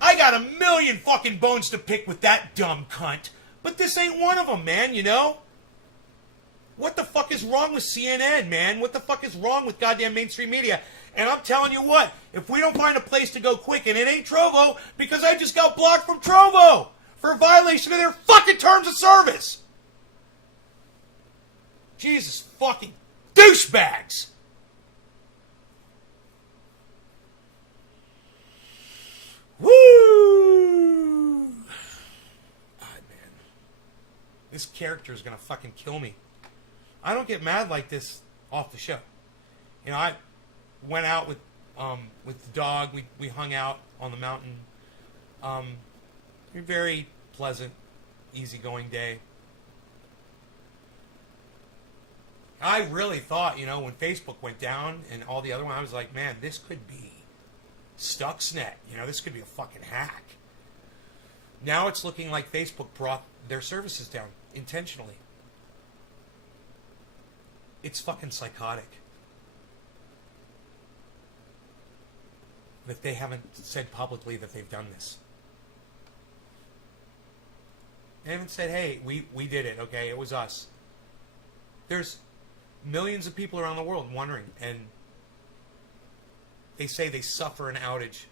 I got a million fucking bones to pick with that dumb cunt, but this ain't one of them, man, you know? What the fuck is wrong with CNN, man? What the fuck is wrong with goddamn mainstream media? And I'm telling you what, if we don't find a place to go quick, and it ain't Trovo, because I just got blocked from Trovo for a violation of their fucking terms of service. Jesus fucking douchebags. Woo! God, man. This character is gonna fucking kill me. I don't get mad like this off the show. You know, I went out with the dog. We hung out on the mountain. A very pleasant, easygoing day. I really thought, you know, when Facebook went down and all the other ones, I was like, man, this could be Stuxnet. You know, this could be a fucking hack. Now it's looking like Facebook brought their services down intentionally. It's fucking psychotic. That they haven't said publicly that they've done this. They haven't said, hey, we did it, okay? It was us. There's millions of people around the world wondering, and they say they suffer an outage.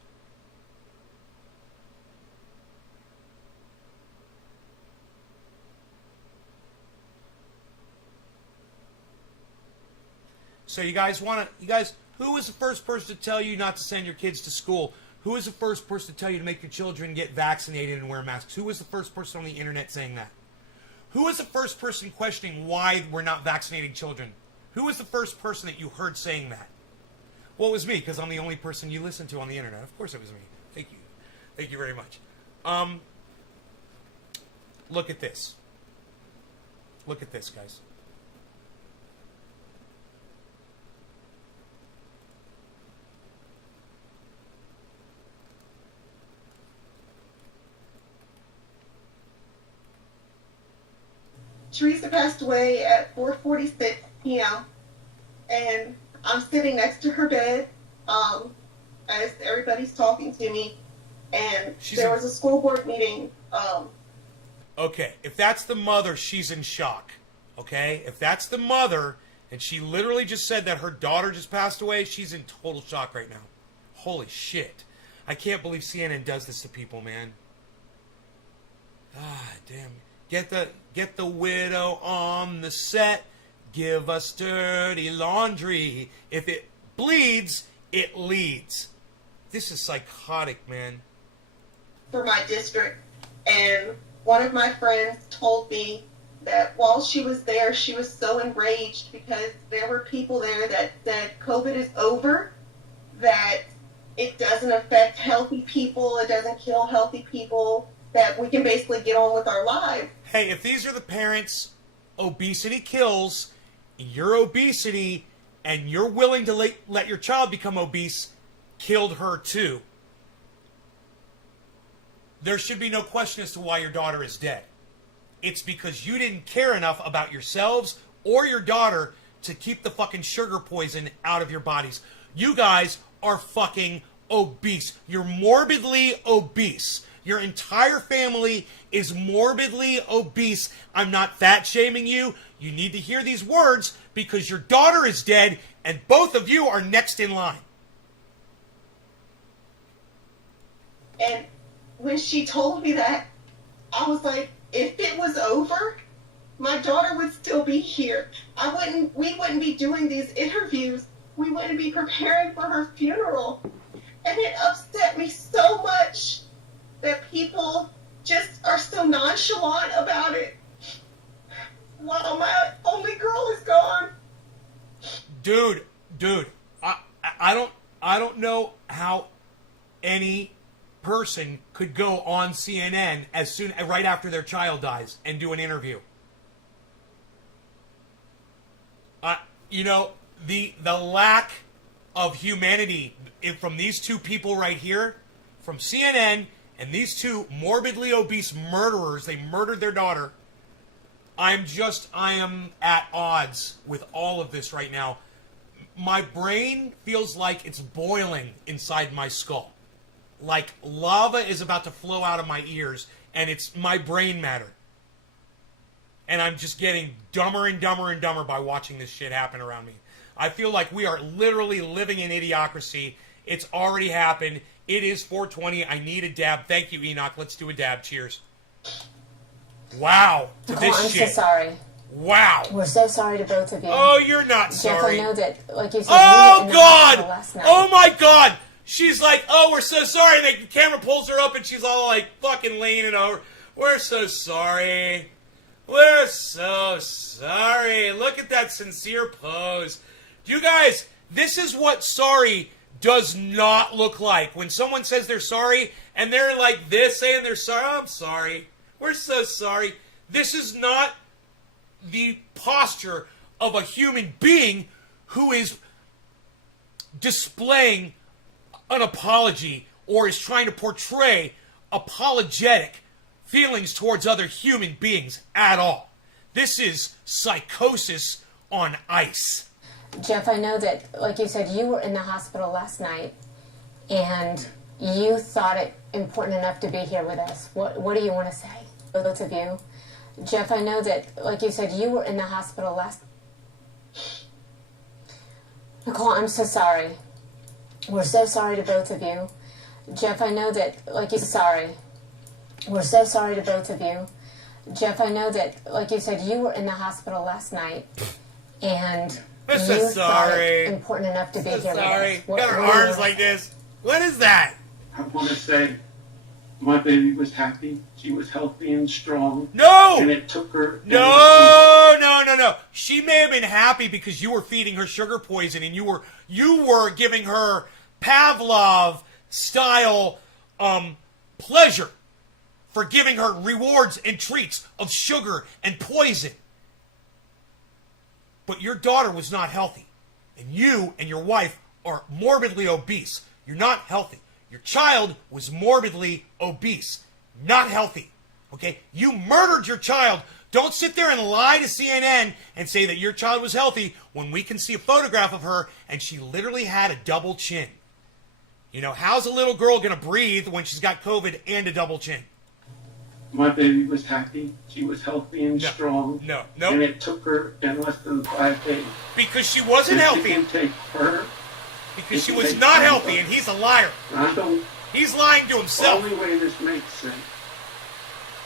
So you guys, who was the first person to tell you not to send your kids to school? Who was the first person to tell you to make your children get vaccinated and wear masks? Who was the first person on the internet saying that? Who was the first person questioning why we're not vaccinating children? Who was the first person that you heard saying that? Well, it was me, because I'm the only person you listen to on the internet. Of course it was me. Thank you. Thank you very much. Look at this. Look at this, guys. Teresa passed away at 4:46 p.m. and I'm sitting next to her bed as everybody's talking to me, and there was a school board meeting. Okay, if that's the mother, she's in shock. Okay, if that's the mother, and she literally just said that her daughter just passed away, she's in total shock right now. Holy shit. I can't believe CNN does this to people, man. Ah, damn. Get the widow on the set. Give us dirty laundry. If it bleeds, it leads. This is psychotic, man. For my district, and one of my friends told me that while she was there, she was so enraged because there were people there that said COVID is over, that it doesn't affect healthy people, it doesn't kill healthy people, that we can basically get on with our lives. Hey, if these are the parents, obesity kills, your obesity, and you're willing to let your child become obese, killed her too. There should be no question as to why your daughter is dead. It's because you didn't care enough about yourselves or your daughter to keep the fucking sugar poison out of your bodies. You guys are fucking obese. You're morbidly obese. Your entire family is morbidly obese. I'm not fat shaming you. You need to hear these words because your daughter is dead and both of you are next in line. And when she told me that, I was like, if it was over, my daughter would still be here. We wouldn't be doing these interviews. We wouldn't be preparing for her funeral. And it upset me so much that people just are so nonchalant about it. Wow, my only girl is gone. Dude, I don't know how any person could go on CNN right after their child dies and do an interview. The lack of humanity from these two people right here, from CNN, and these two morbidly obese murderers, they murdered their daughter. I am at odds with all of this right now. My brain feels like it's boiling inside my skull. Like lava is about to flow out of my ears, and it's my brain matter. And I'm just getting dumber and dumber and dumber by watching this shit happen around me. I feel like we are literally living in idiocracy. It's already happened. It is 4:20. I need a dab. Thank you, Enoch. Let's do a dab. Cheers. Wow. To this I'm shit. so sorry. Wow. We're so sorry to both of you. Oh, you're not Jeff, sorry. I know that, like you said, Oh, you were in the God. hospital last night. Oh, my God. She's like, oh, we're so sorry. And the camera pulls her up, and she's all like fucking leaning over. We're so sorry. We're so sorry. Look at that sincere pose. You guys, this is what sorry does not look like. When someone says they're sorry, and they're like this, saying they're sorry. Oh, I'm sorry. We're so sorry. This is not the posture of a human being who is displaying an apology or is trying to portray apologetic feelings towards other human beings at all. This is psychosis on ice. Jeff, I know that, like you said, you were in the hospital last night, and you thought it important enough to be here with us. What do you want to say, both of you? Jeff, I know that, like you said, you were in the hospital last... Nicole, I'm so sorry. We're so sorry to both of you. Jeff, I know that, like you said, sorry. We're so sorry to both of you. Jeff, I know that, like you said, you were in the hospital last night, and I'm you so thought sorry. it important enough to be So here sorry. with us. Got her arms like this. What is that? I want to say my baby was happy. She was healthy and strong. No! And it took her... No. She may have been happy because you were feeding her sugar poison and you were giving her Pavlov-style pleasure for giving her rewards and treats of sugar and poison. But your daughter was not healthy. And you and your wife are morbidly obese. You're not healthy. Your child was morbidly obese. Not healthy. Okay? You murdered your child. Don't sit there and lie to CNN and say that your child was healthy when we can see a photograph of her and she literally had a double chin. You know, how's a little girl going to breathe when she's got COVID and a double chin? My baby was happy. She was healthy and strong. No. And it took her in less than 5 days. Because she wasn't If healthy. It can take her. Because she was not healthy, and he's a liar. He's lying to himself. The only way this makes sense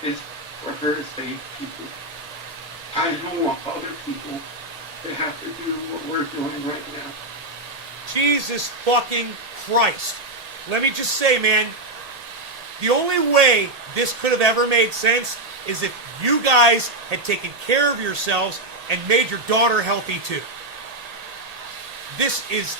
is for her to save people. I don't want other people to have to do what we're doing right now. Jesus fucking Christ. Let me just say, man, the only way this could have ever made sense is if you guys had taken care of yourselves and made your daughter healthy too. This is...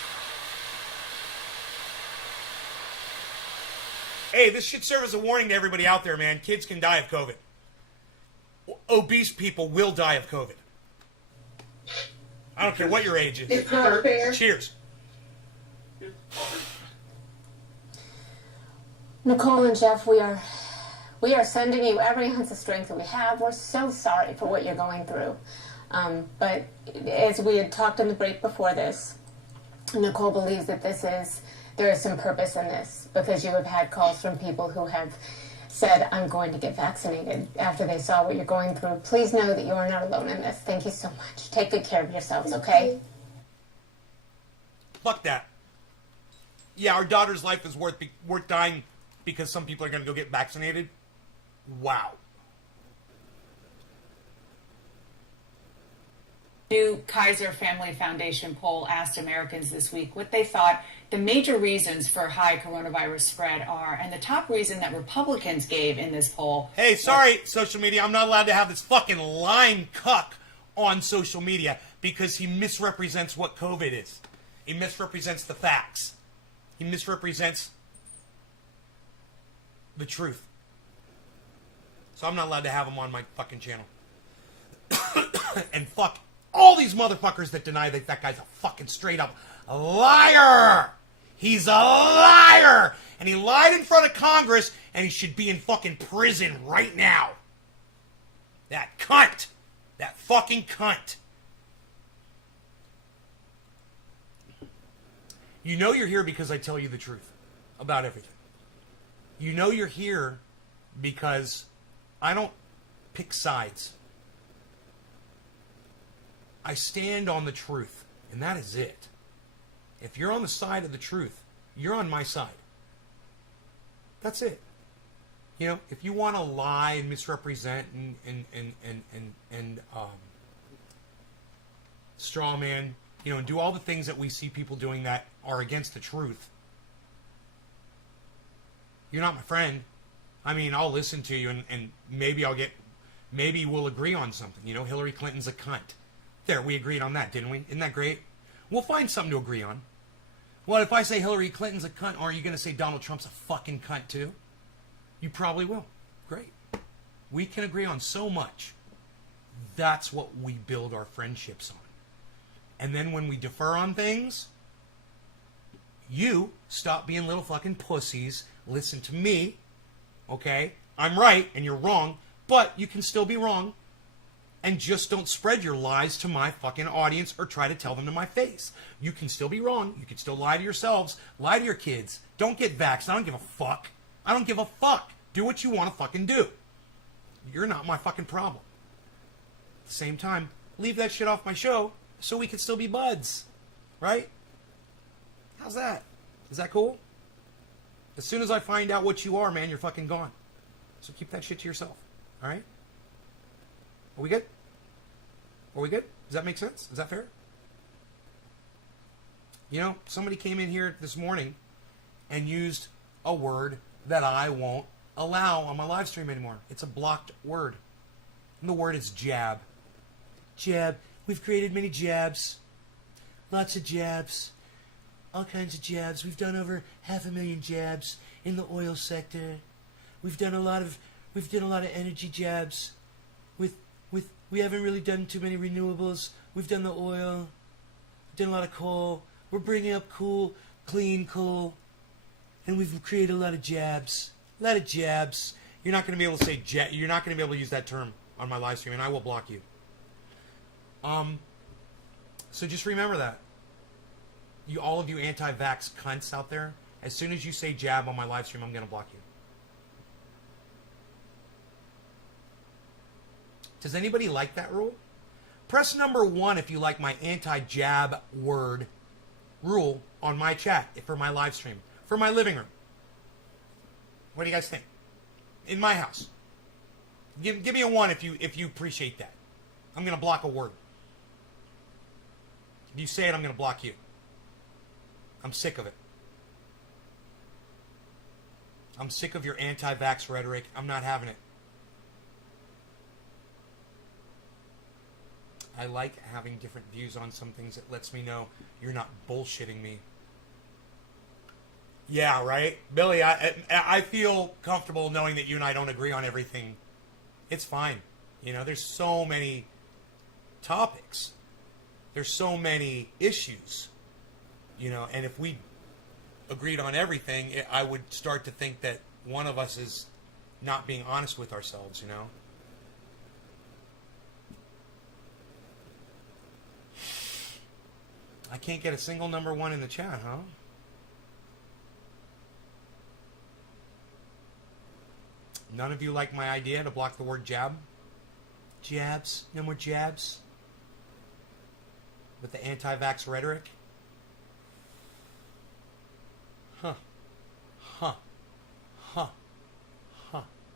Hey, this should serve as a warning to everybody out there, man. Kids can die of COVID. Obese people will die of COVID. I don't care what your age is. It's not fair. Cheers. Nicole and Jeff, we are sending you every ounce of strength that we have. We're so sorry for what you're going through. But as we had talked in the break before this, Nicole believes that there is some purpose in this, because you have had calls from people who have said, I'm going to get vaccinated after they saw what you're going through. Please know that you are not alone in this. Thank you so much. Take good care of yourselves, okay? Fuck that. Yeah, our daughter's life is worth dying because some people are going to go get vaccinated. Wow. New Kaiser Family Foundation poll asked Americans this week what they thought the major reasons for high coronavirus spread are. And the top reason that Republicans gave in this poll... Hey, sorry, social media. I'm not allowed to have this fucking lying cuck on social media because he misrepresents what COVID is. He misrepresents the facts. He misrepresents the truth. So I'm not allowed to have him on my fucking channel. And fuck all these motherfuckers that deny that that guy's a fucking straight up liar. He's a liar. And he lied in front of Congress and he should be in fucking prison right now. That cunt. That fucking cunt. You know you're here because I tell you the truth about everything. You know you're here because I don't pick sides. I stand on the truth, and that is it. If you're on the side of the truth, you're on my side. That's it. You know, if you want to lie and misrepresent and straw man, you know, and do all the things that we see people doing that are against the truth, you're not my friend. I mean, I'll listen to you and maybe we'll agree on something. You know, Hillary Clinton's a cunt. There, we agreed on that, didn't we? Isn't that great? We'll find something to agree on. Well, if I say Hillary Clinton's a cunt, are you going to say Donald Trump's a fucking cunt too? You probably will. Great. We can agree on so much. That's what we build our friendships on. And then when we defer on things, you stop being little fucking pussies. Listen to me, okay? I'm right and you're wrong, but you can still be wrong. And just don't spread your lies to my fucking audience or try to tell them to my face. You can still be wrong. You can still lie to yourselves. Lie to your kids. Don't get vaxxed. I don't give a fuck. I don't give a fuck. Do what you want to fucking do. You're not my fucking problem. At the same time, leave that shit off my show so we can still be buds. Right? How's that? Is that cool? As soon as I find out what you are, man, you're fucking gone. So keep that shit to yourself. All right? Are we good? Are we good? Does that make sense? Is that fair? You know, somebody came in here this morning and used a word that I won't allow on my live stream anymore. It's a blocked word. And the word is jab. Jab. We've created many jabs. Lots of jabs. All kinds of jabs. We've done over 500,000 jabs in the oil sector. We've done a lot of energy jabs. We haven't really done too many renewables. We've done the oil. We've done a lot of coal. We're bringing up cool, clean coal. And we've created a lot of jabs. A lot of jabs. You're not going to be able to say jab. You're not going to be able to use that term on my live stream, and I will block you. So just remember that. All of you anti-vax cunts out there, as soon as you say jab on my live stream, I'm going to block you. Does anybody like that rule? Press number 1 if you like my anti-jab word rule on my chat for my live stream, for my living room. What do you guys think? In my house. Give me a 1 if you appreciate that. I'm going to block a word. If you say it, I'm going to block you. I'm sick of it. I'm sick of your anti-vax rhetoric. I'm not having it. I like having different views on some things. That lets me know you're not bullshitting me. Yeah, right? Billy, I feel comfortable knowing that you and I don't agree on everything. It's fine. You know, there's so many topics. There's so many issues. You know, and if we agreed on everything, I would start to think that one of us is not being honest with ourselves, you know? I can't get a single number 1 in the chat, huh? None of you like my idea to block the word jab? Jabs? No more jabs? With the anti-vax rhetoric? Huh.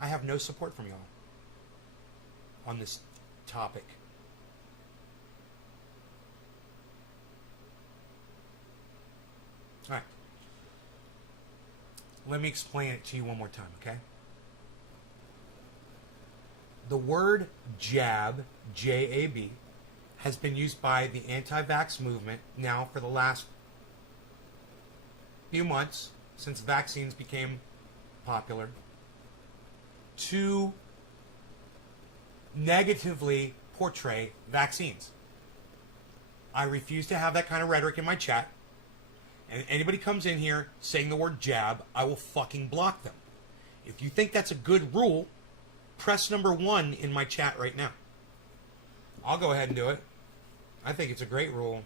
I have no support from y'all on this topic. All right. Let me explain it to you one more time, okay? The word jab, J-A-B, has been used by the anti-vax movement now for the last few months, since vaccines became popular, to negatively portray vaccines. I refuse to have that kind of rhetoric in my chat. And if anybody comes in here saying the word jab, I will fucking block them. If you think that's a good rule, press number 1 in my chat right now. I'll go ahead and do it. I think it's a great rule.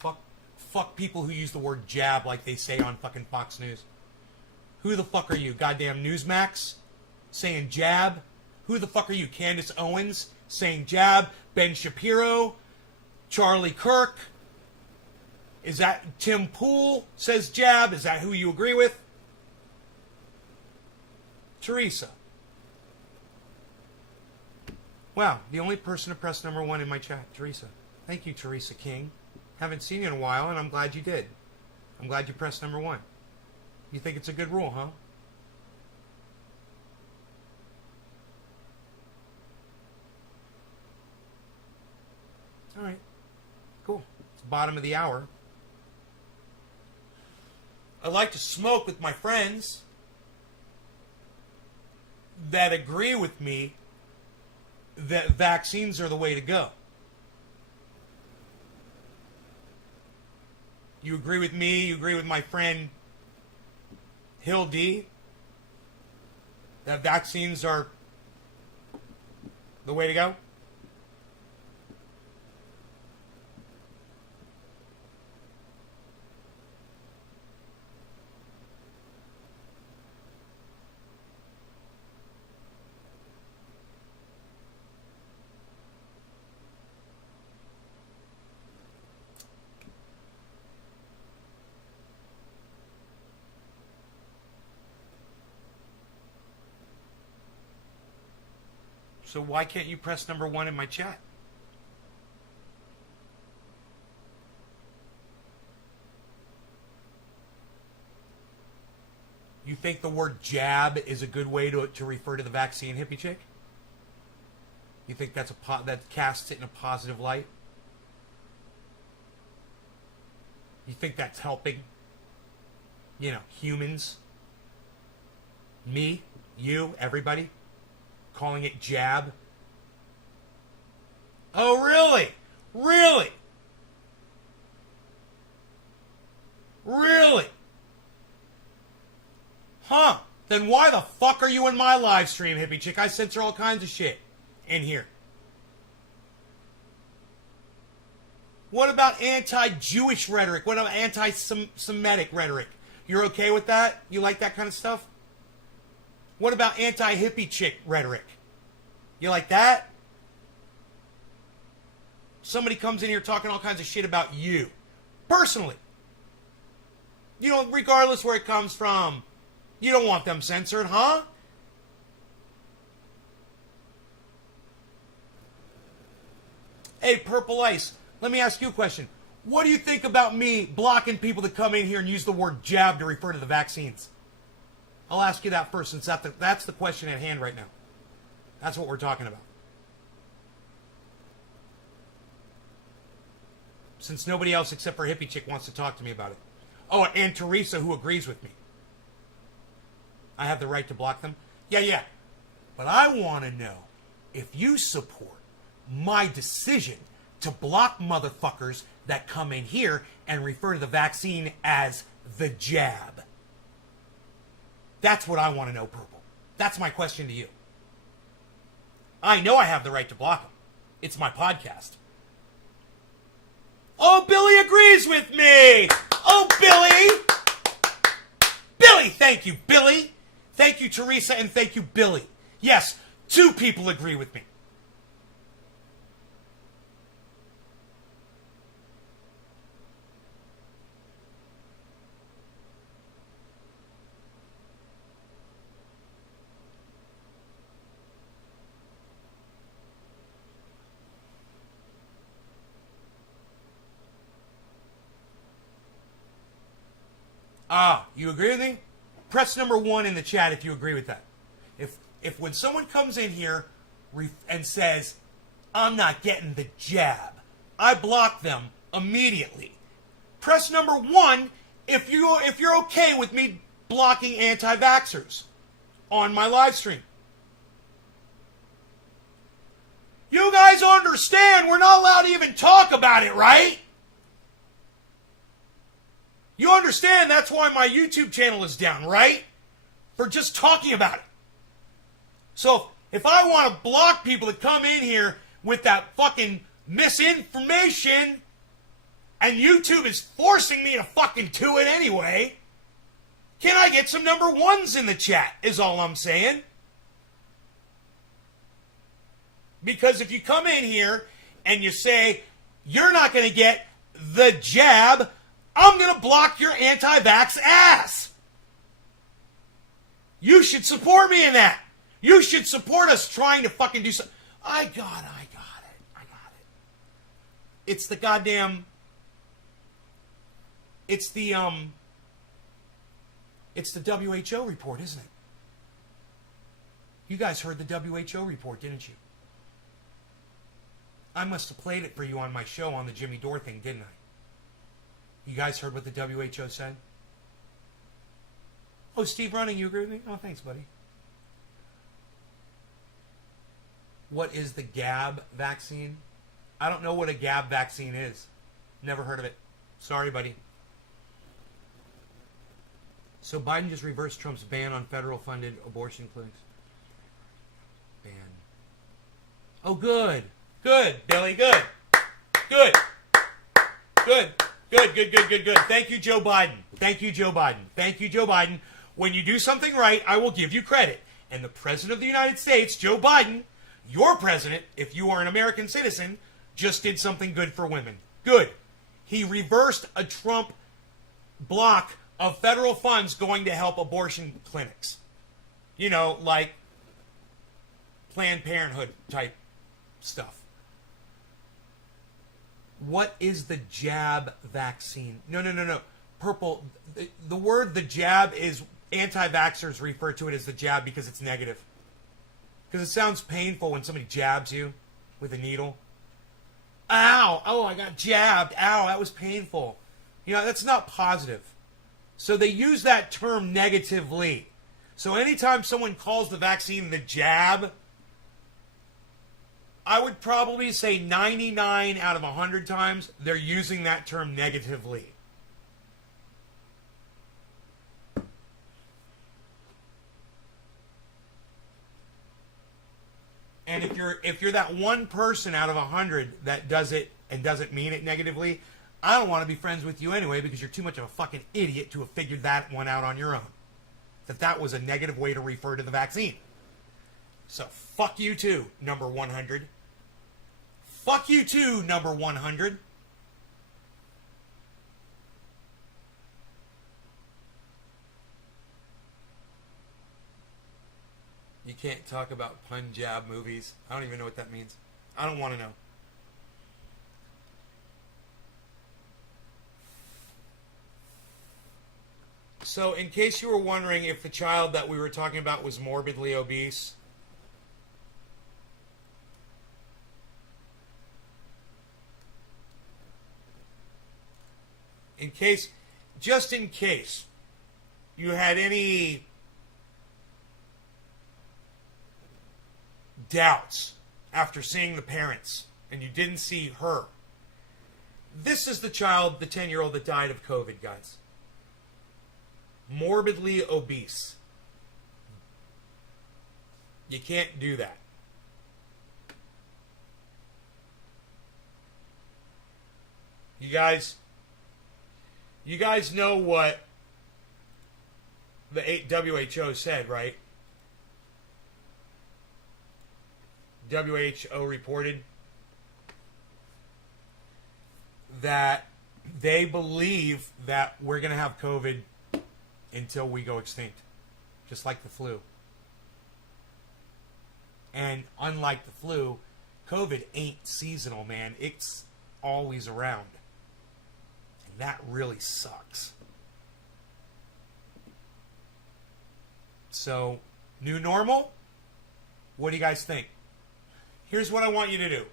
Fuck people who use the word jab like they say on fucking Fox News. Who the fuck are you? Goddamn Newsmax? Saying jab? Who the fuck are you? Candace Owens? Saying jab? Ben Shapiro? Charlie Kirk? Is that Tim Pool says jab? Is that who you agree with? Teresa. Wow, the only person to press number 1 in my chat, Teresa. Thank you, Teresa King. Haven't seen you in a while, and I'm glad you did. I'm glad you pressed number 1. You think it's a good rule, huh? All right. Cool. It's the bottom of the hour. I like to smoke with my friends that agree with me that vaccines are the way to go. You agree with me? You agree with my friend Hill D? That vaccines are the way to go? So why can't you press number 1 in my chat? You think the word jab is a good way to refer to the vaccine, hippie chick? You think that's that casts it in a positive light? You think that's helping, humans? Me? You? Everybody? Calling it jab? Oh, really? Really? Really? Huh. Then why the fuck are you in my live stream, hippie chick? I censor all kinds of shit in here. What about anti-Jewish rhetoric? What about anti-Semitic rhetoric? You're okay with that? You like that kind of stuff? What about anti-hippie chick rhetoric? You like that? Somebody comes in here talking all kinds of shit about you. Personally. Regardless where it comes from. You don't want them censored, huh? Hey, Purple Ice, let me ask you a question. What do you think about me blocking people that come in here and use the word jab to refer to the vaccines? I'll ask you that first, since that's the question at hand right now. That's what we're talking about. Since nobody else except for Hippie Chick wants to talk to me about it. Oh, and Teresa, who agrees with me. I have the right to block them? Yeah. But I want to know if you support my decision to block motherfuckers that come in here and refer to the vaccine as the jab. That's what I want to know, Purple. That's my question to you. I know I have the right to block them. It's my podcast. Oh, Billy agrees with me! Oh, Billy! Billy, thank you, Billy! Thank you, Teresa, and thank you, Billy. Yes, 2 people agree with me. You agree with me? Press number 1 in the chat if you agree with that. If when someone comes in here and says, I'm not getting the jab, I block them immediately. Press number 1 if you're okay with me blocking anti-vaxxers on my live stream. You guys understand we're not allowed to even talk about it, right? You understand that's why my YouTube channel is down, right? For just talking about it. So if I want to block people that come in here with that fucking misinformation, and YouTube is forcing me to fucking do it anyway, can I get some number 1s in the chat, is all I'm saying. Because if you come in here and you say, you're not going to get the jab, I'm going to block your anti-vax ass. You should support me in that. You should support us trying to fucking do something. I got it. It's the goddamn... It's the WHO report, isn't it? You guys heard the WHO report, didn't you? I must have played it for you on my show on the Jimmy Dore thing, didn't I? You guys heard what the WHO said? Oh, Steve Running, you agree with me? Oh, thanks, buddy. What is the Gab vaccine? I don't know what a Gab vaccine is. Never heard of it. Sorry, buddy. So Biden just reversed Trump's ban on federal-funded abortion clinics. Ban. Oh, good. Good, Billy, good. Good. Good. Good. Thank you, Joe Biden. Thank you, Joe Biden. When you do something right, I will give you credit. And the President of the United States, Joe Biden, your president, if you are an American citizen, just did something good for women. Good. He reversed a Trump block of federal funds going to help abortion clinics. You know, like Planned Parenthood type stuff. What is the jab vaccine? No. Purple. The word the jab is, anti-vaxxers refer to it as the jab because it's negative. Because it sounds painful when somebody jabs you with a needle. Ow! Oh, I got jabbed. Ow, that was painful. You know, that's not positive. So they use that term negatively. So anytime someone calls the vaccine the jab, I would probably say 99 out of 100 times they're using that term negatively. And if you're that one person out of 100 that does it and doesn't mean it negatively, I don't want to be friends with you anyway because you're too much of a fucking idiot to have figured that one out on your own. That was a negative way to refer to the vaccine. So fuck you too, number 100. Fuck you too, number 100. You can't talk about Punjab movies. I don't even know what that means. I don't want to know. So, in case you were wondering if the child that we were talking about was morbidly obese, just in case you had any doubts after seeing the parents and you didn't see her, this is the child, the 10-year-old that died of COVID, guys. Morbidly obese. You can't do that. You guys know what the WHO said, right? WHO reported that they believe that we're going to have COVID until we go extinct, just like the flu. And unlike the flu, COVID ain't seasonal, man. It's always around. And that really sucks. So, new normal? What do you guys think? Here's what I want you to do.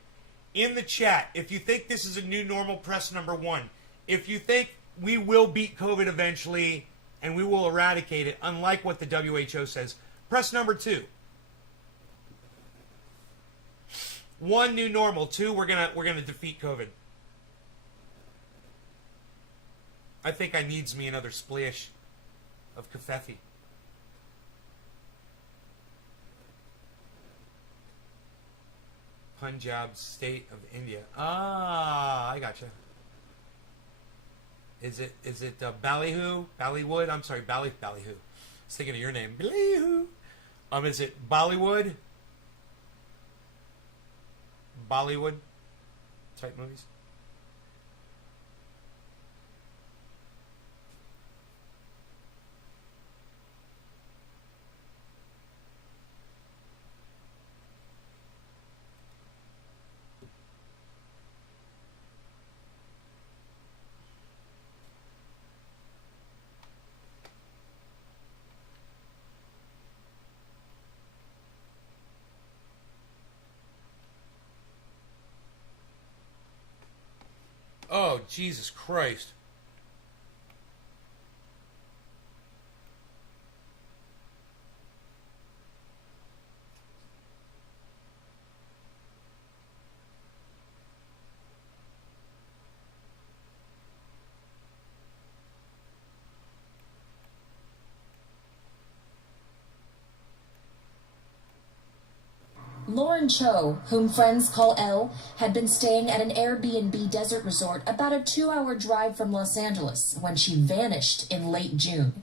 In the chat, if you think this is a new normal, press number 1. If you think we will beat COVID eventually and we will eradicate it, unlike what the WHO says, press number 2. 1, new normal. 2, we're gonna defeat COVID. I think I needs me another splash of kafefi. Punjab state of India. Ah, I gotcha. Is it Ballyhoo? Ballywood? I'm sorry, Ballyhoo. I was thinking of your name. Ballyhoo. Is it Bollywood? Bollywood type movies? Oh, Jesus Christ. Lauren Cho, whom friends call Elle, had been staying at an Airbnb desert resort about a 2-hour drive from Los Angeles when she vanished in late June.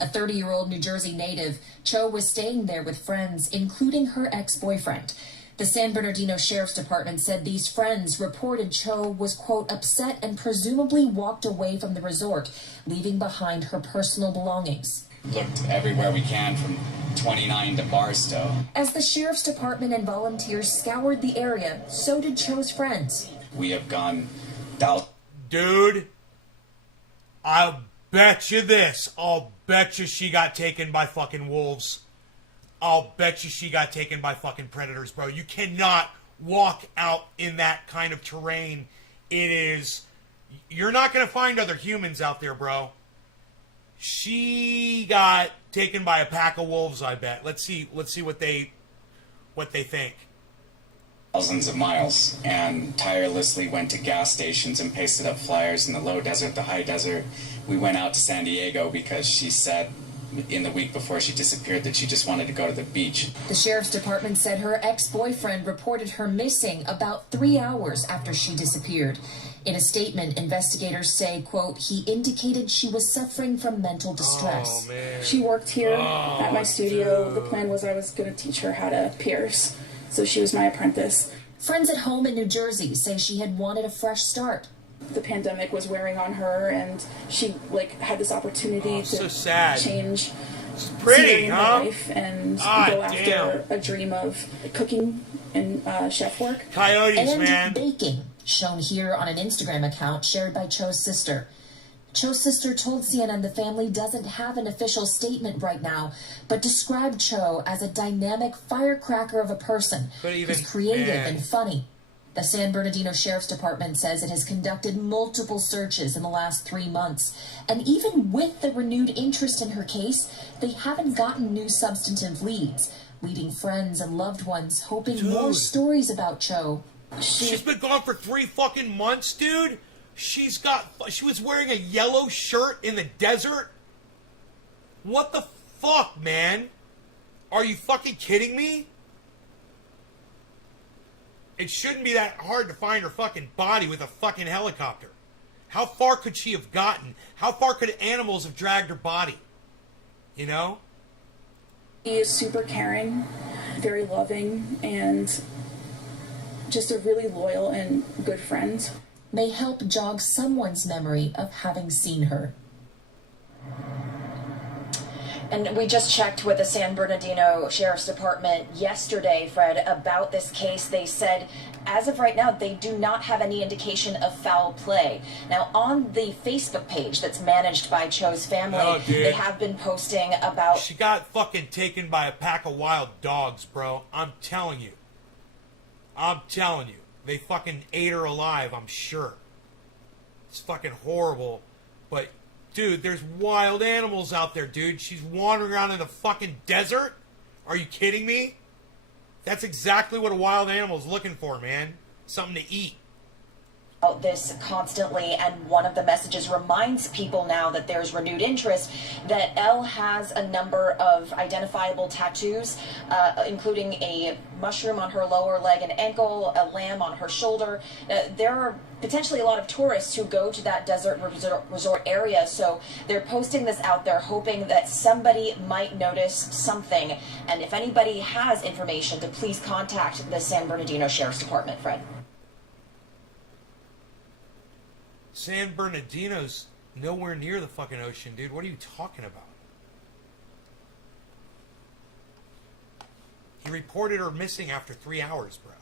A 30-year-old New Jersey native, Cho was staying there with friends, including her ex-boyfriend. The San Bernardino Sheriff's Department said these friends reported Cho was, quote, upset and presumably walked away from the resort, leaving behind her personal belongings. Looked everywhere we can from 29 to Barstow. As the Sheriff's Department and volunteers scoured the area, so did Cho's friends. We have gone down. Dude, I'll bet you this. I'll bet you she got taken by fucking wolves. I'll bet you she got taken by fucking predators, bro. You cannot walk out in that kind of terrain. It is... You're not going to find other humans out there, bro. She got taken by a pack of wolves, I bet. Let's see what they think. Thousands of miles and tirelessly went to gas stations and pasted up flyers in the low desert, the high desert. We went out to San Diego because she said in the week before she disappeared that she just wanted to go to the beach. The Sheriff's Department said her ex-boyfriend reported her missing about 3 hours after she disappeared. In a statement, investigators say, quote, he indicated she was suffering from mental distress. Oh, man. She worked here at my studio. The plan was I was going to teach her how to pierce. So she was my apprentice. Friends at home in New Jersey say she had wanted a fresh start. The pandemic was wearing on her, and she had this opportunity to change pretty, her life and go after a dream of cooking and chef work. Coyotes, and man. Baking, shown here on an Instagram account shared by Cho's sister. Cho's sister told CNN the family doesn't have an official statement right now, but described Cho as a dynamic firecracker of a person who's creative and funny. The San Bernardino Sheriff's Department says it has conducted multiple searches in the last 3 months. And even with the renewed interest in her case, they haven't gotten new substantive leads, leading friends and loved ones hoping more stories about Cho. She's been gone for 3 fucking months, dude. She was wearing a yellow shirt in the desert. What the fuck, man? Are you fucking kidding me? It shouldn't be that hard to find her fucking body with a fucking helicopter. How far could she have gotten? How far could animals have dragged her body? You know? He is super caring, very loving, and just a really loyal and good friend. May help jog someone's memory of having seen her. And we just checked with the San Bernardino Sheriff's Department yesterday, Fred, about this case. They said, as of right now, they do not have any indication of foul play. Now, on the Facebook page that's managed by Cho's family, they have been posting about... She got fucking taken by a pack of wild dogs, bro. I'm telling you. I'm telling you. They fucking ate her alive, I'm sure. It's fucking horrible. But... dude, there's wild animals out there, dude. She's wandering around in the fucking desert? Are you kidding me? That's exactly what a wild animal is looking for, man. Something to eat. This constantly, and one of the messages reminds people now that there's renewed interest that Elle has a number of identifiable tattoos, including a mushroom on her lower leg and ankle, a lamb on her shoulder. There are potentially a lot of tourists who go to that desert resort area, so they're posting this out there hoping that somebody might notice something. And if anybody has information, to please contact the San Bernardino Sheriff's Department, Fred. San Bernardino's nowhere near the fucking ocean, dude. What are you talking about? He reported her missing after 3 hours, bro.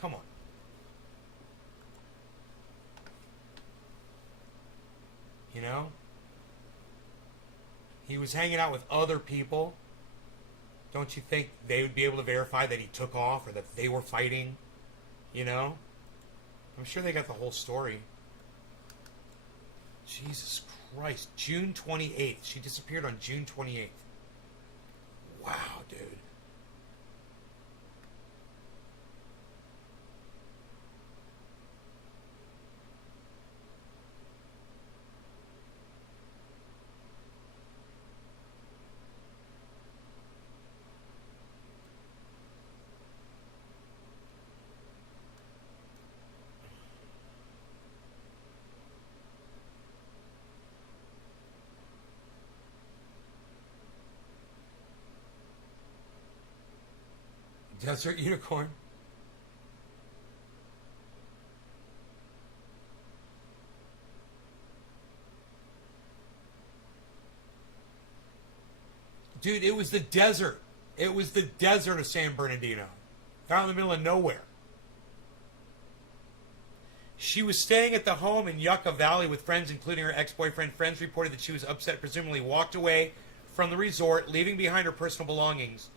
Come on. You know? He was hanging out with other people. Don't you think they would be able to verify that he took off or that they were fighting? You know? I'm sure they got the whole story. Jesus Christ. June 28th. She disappeared on June 28th. Wow, dude. Desert unicorn. Dude, it was the desert. It was the desert of San Bernardino. Out in the middle of nowhere. She was staying at the home in Yucca Valley with friends, including her ex-boyfriend. Friends reported that she was upset, presumably walked away from the resort, leaving behind her personal belongings.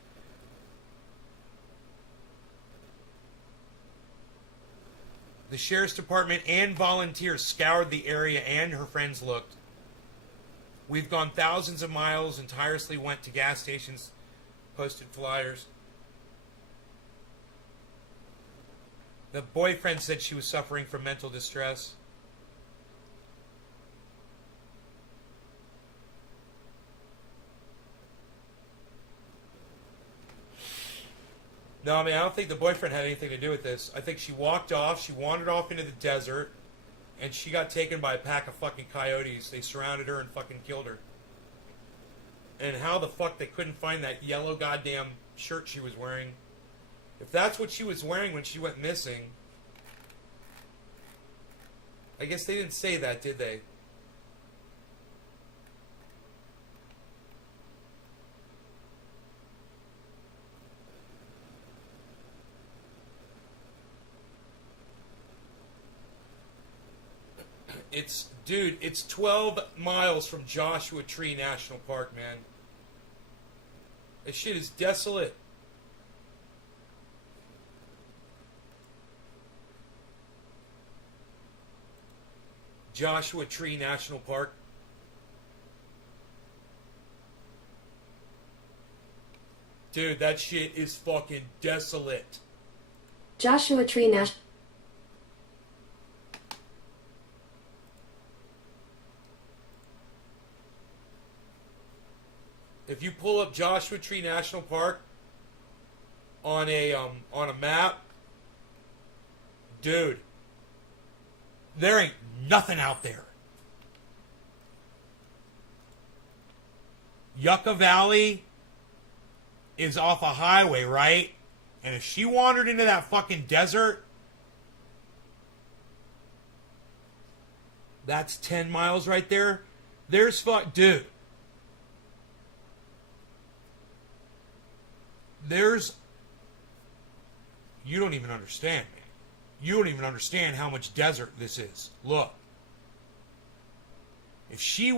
The sheriff's department and volunteers scoured the area, and her friends looked. We've gone thousands of miles and tirelessly went to gas stations, posted flyers. The boyfriend said she was suffering from mental distress. No, I mean, I don't think the boyfriend had anything to do with this. I think she walked off, she wandered off into the desert, and she got taken by a pack of fucking coyotes. They surrounded her and fucking killed her. And how the fuck they couldn't find that yellow goddamn shirt she was wearing. If that's what she was wearing when she went missing... I guess they didn't say that, did they? Dude, it's 12 miles from Joshua Tree National Park, man. This shit is desolate. Joshua Tree National Park. Dude, that shit is fucking desolate. Joshua Tree National... If you pull up Joshua Tree National Park on a map, dude, there ain't nothing out there. Yucca Valley is off a highway, right? And if she wandered into that fucking desert, that's 10 miles right there. There's dude. You don't even understand, man. You don't even understand how much desert this is. Look. If she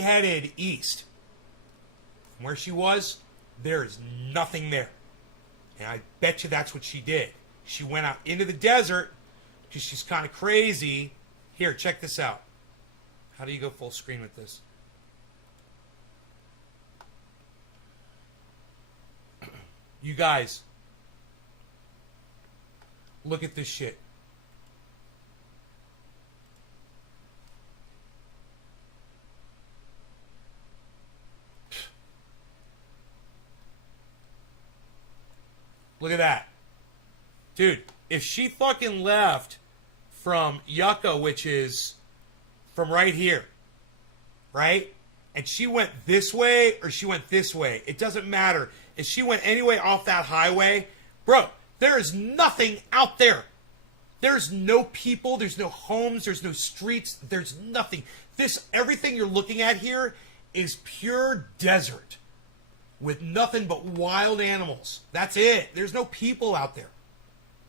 headed east from where she was, there is nothing there. And I bet you that's what she did. She went out into the desert because she's kind of crazy. Here, check this out. How do you go full screen with this? You guys, look at this shit. Look at that. Dude, if she fucking left from Yucca, which is from right here, right? And she went this way or she went this way, it doesn't matter. If she went anyway off that highway, bro, there is nothing out there. There's no people, there's no homes, there's no streets, there's nothing. Everything you're looking at here is pure desert with nothing but wild animals. That's it. There's no people out there.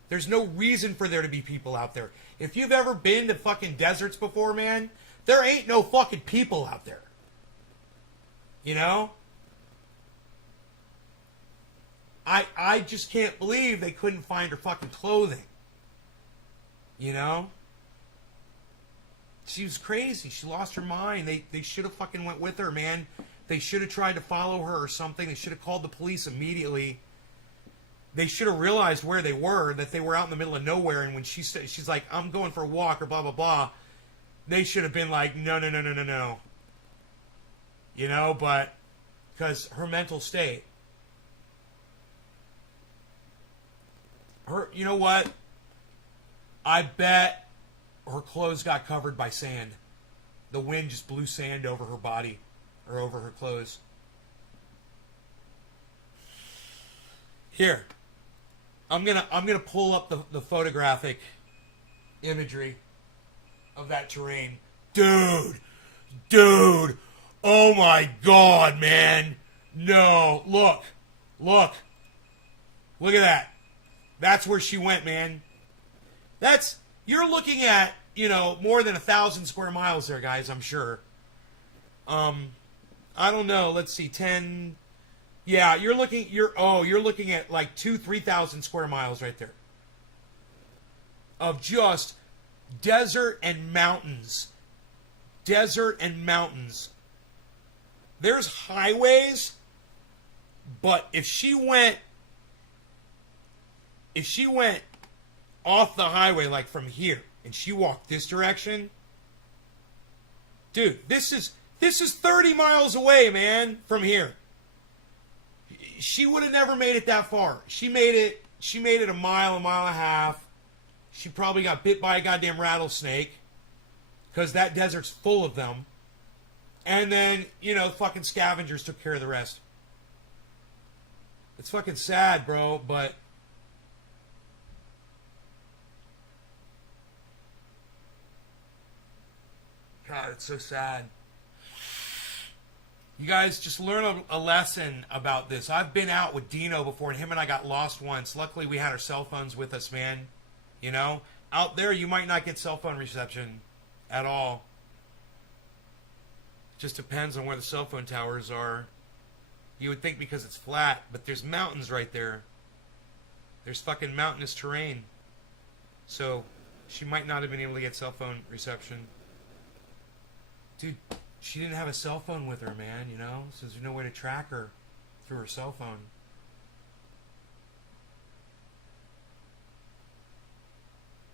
There's no reason for there to be people out there. If you've ever been to fucking deserts before, man, there ain't no fucking people out there. You know? I just can't believe they couldn't find her fucking clothing. You know? She was crazy. She lost her mind. They should have fucking went with her, man. They should have tried to follow her or something. They should have called the police immediately. They should have realized where they were, that they were out in the middle of nowhere, and when she's like, I'm going for a walk or blah, blah, blah, they should have been like, no. You know, but because her mental state. You know what? I bet her clothes got covered by sand. The wind just blew sand over her body or over her clothes. Here. I'm gonna pull up the photographic imagery of that terrain. Dude, oh my God, man. No, look at that. That's where she went, man. You're looking at, more than 1,000 square miles there, guys, I'm sure. I don't know, let's see, 10... Yeah, you're looking at like 3,000 square miles right there. Of just desert and mountains. Desert and mountains. There's highways, but if she went off the highway, like from here, and she walked this direction, dude, this is 30 miles away, man, from here. She would have never made it that far. She made it a mile and a half. She probably got bit by a goddamn rattlesnake, because that desert's full of them. And then, fucking scavengers took care of the rest. It's fucking sad, bro, but... God, it's so sad. You guys just learn a lesson about this. I've been out with Dino before, and him and I got lost once. Luckily, we had our cell phones with us, man. Out there, you might not get cell phone reception at all. Just depends on where the cell phone towers are. You would think because it's flat, but there's mountains right there. There's fucking mountainous terrain. So, she might not have been able to get cell phone reception. Dude, she didn't have a cell phone with her, man, so there's no way to track her through her cell phone.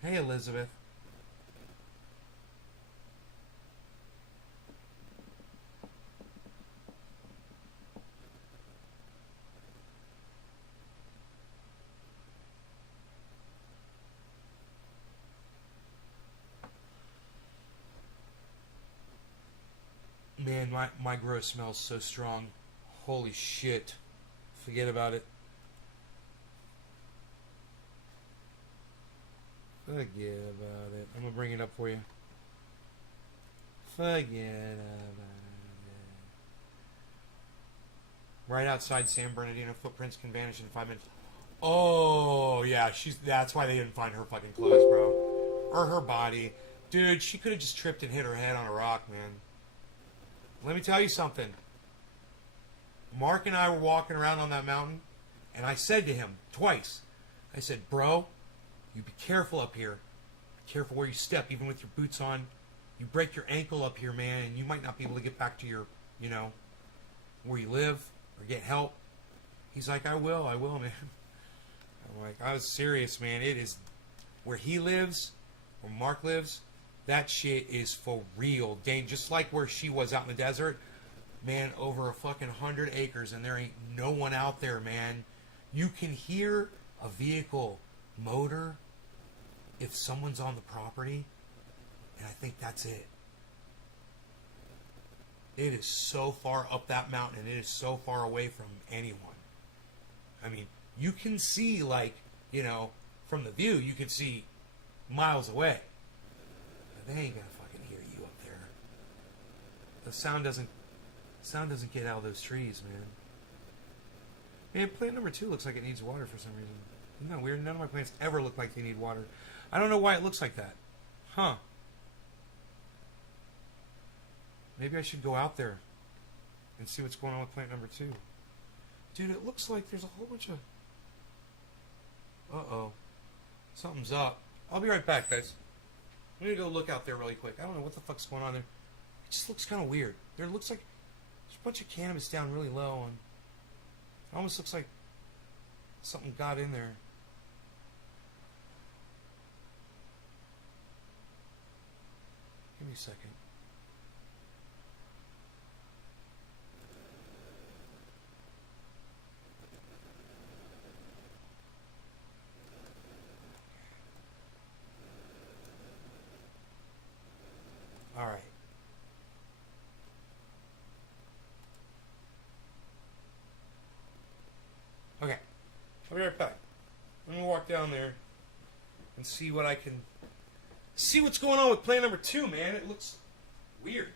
Hey, Elizabeth. Man, Man, my gross smells so strong. Holy shit. Forget about it. Forget about it. I'm gonna bring it up for you. Forget about it. Right outside San Bernardino, footprints can vanish in 5 minutes. Oh, yeah, that's why they didn't find her fucking clothes, bro. Or her body. Dude, she could have just tripped and hit her head on a rock, man. Let me tell you something. Mark and I were walking around on that mountain, and I said to him twice, I said, bro, you be careful up here. Be careful where you step, even with your boots on. You break your ankle up here, man, and you might not be able to get back to your, where you live or get help. He's like, I will, man. I'm like, I was serious, man. It is where he lives, where Mark lives, that shit is for real. Just like where she was out in the desert, man, over a fucking 100 acres, and there ain't no one out there, man. You can hear a vehicle motor if someone's on the property, and I think that's it. It is so far up that mountain, and it is so far away from anyone. I mean, you can see, from the view, you can see miles away. But they ain't gonna fucking hear you up there. The sound doesn't get out of those trees, man. Man, plant number 2 looks like it needs water for some reason. Isn't that weird? None of my plants ever look like they need water. I don't know why it looks like that. Huh. Maybe I should go out there and see what's going on with plant number 2. Dude, it looks like there's a whole bunch of... Uh-oh. Something's up. I'll be right back, guys. I'm going to go look out there really quick. I don't know what the fuck's going on there. It just looks kind of weird. There looks like there's a bunch of cannabis down really low. And it almost looks like something got in there. Give me a second. All right. Okay. I'll be right back. I'm going to walk down there and see what I can... See what's going on with plant number 2, man. It looks weird.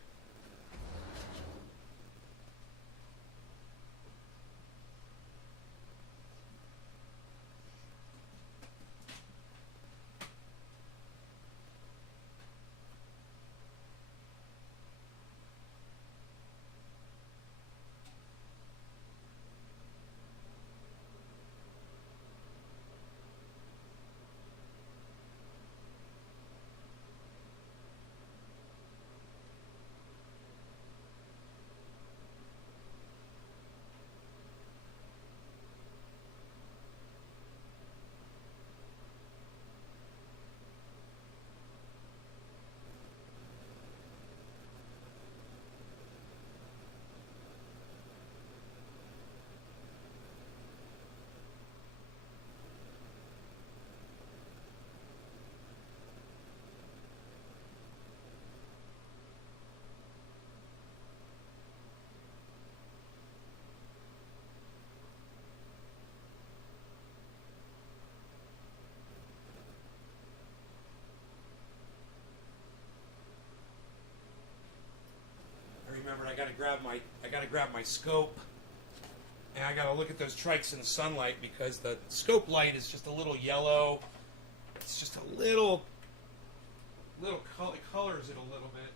Remembered I gotta grab my scope, and I gotta look at those trikes in the sunlight because the scope light is just a little yellow. It's just a little colors it a little bit.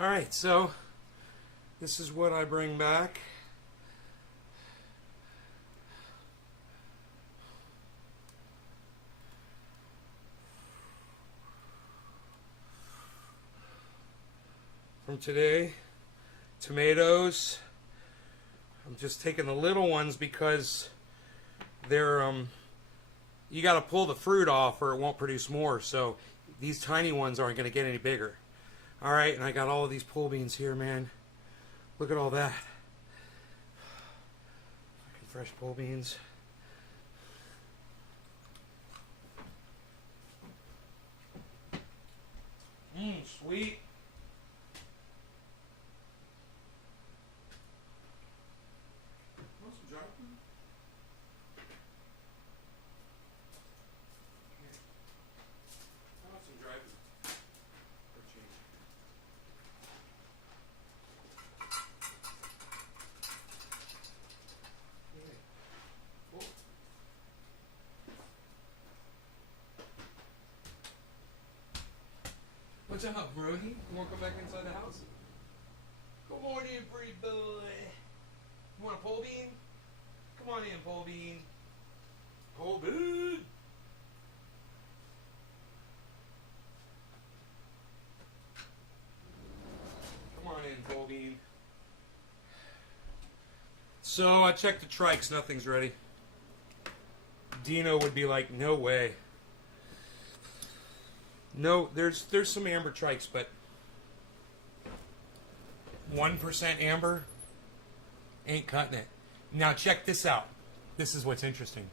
Alright, so this is what I bring back. From today, tomatoes. I'm just taking the little ones because they're you got to pull the fruit off or it won't produce more. So these tiny ones aren't going to get any bigger. All right, and I got all of these pole beans here, man. Look at all that. Fucking fresh pole beans. Sweet. Want some dry food? Here. I want some dry food. For change. Yeah. Cool. What's up, Brody? You want to come back inside the house? Come on in, pretty boy. You want a pole bean? Come on in, pole bean. Pole bean. Come on in, pole bean. So I checked the trikes. Nothing's ready. Dino would be like, no way. No, there's some amber trikes, but 1% amber ain't cutting it. Now check this out. This is what's interesting.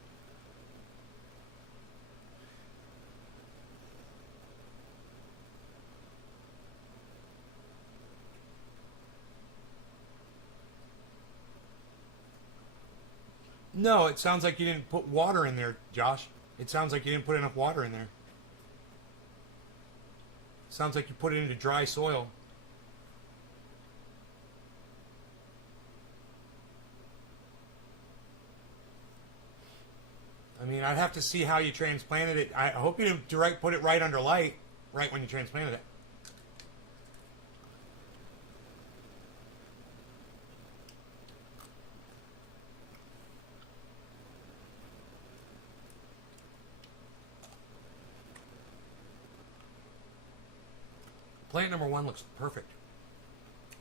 No, it sounds like you didn't put water in there, Josh. It sounds like you didn't put enough water in there. Sounds like you put it into dry soil. I mean, I'd have to see how you transplanted it. I hope you didn't put it right under light, right when you transplanted it. Plant number 1 looks perfect.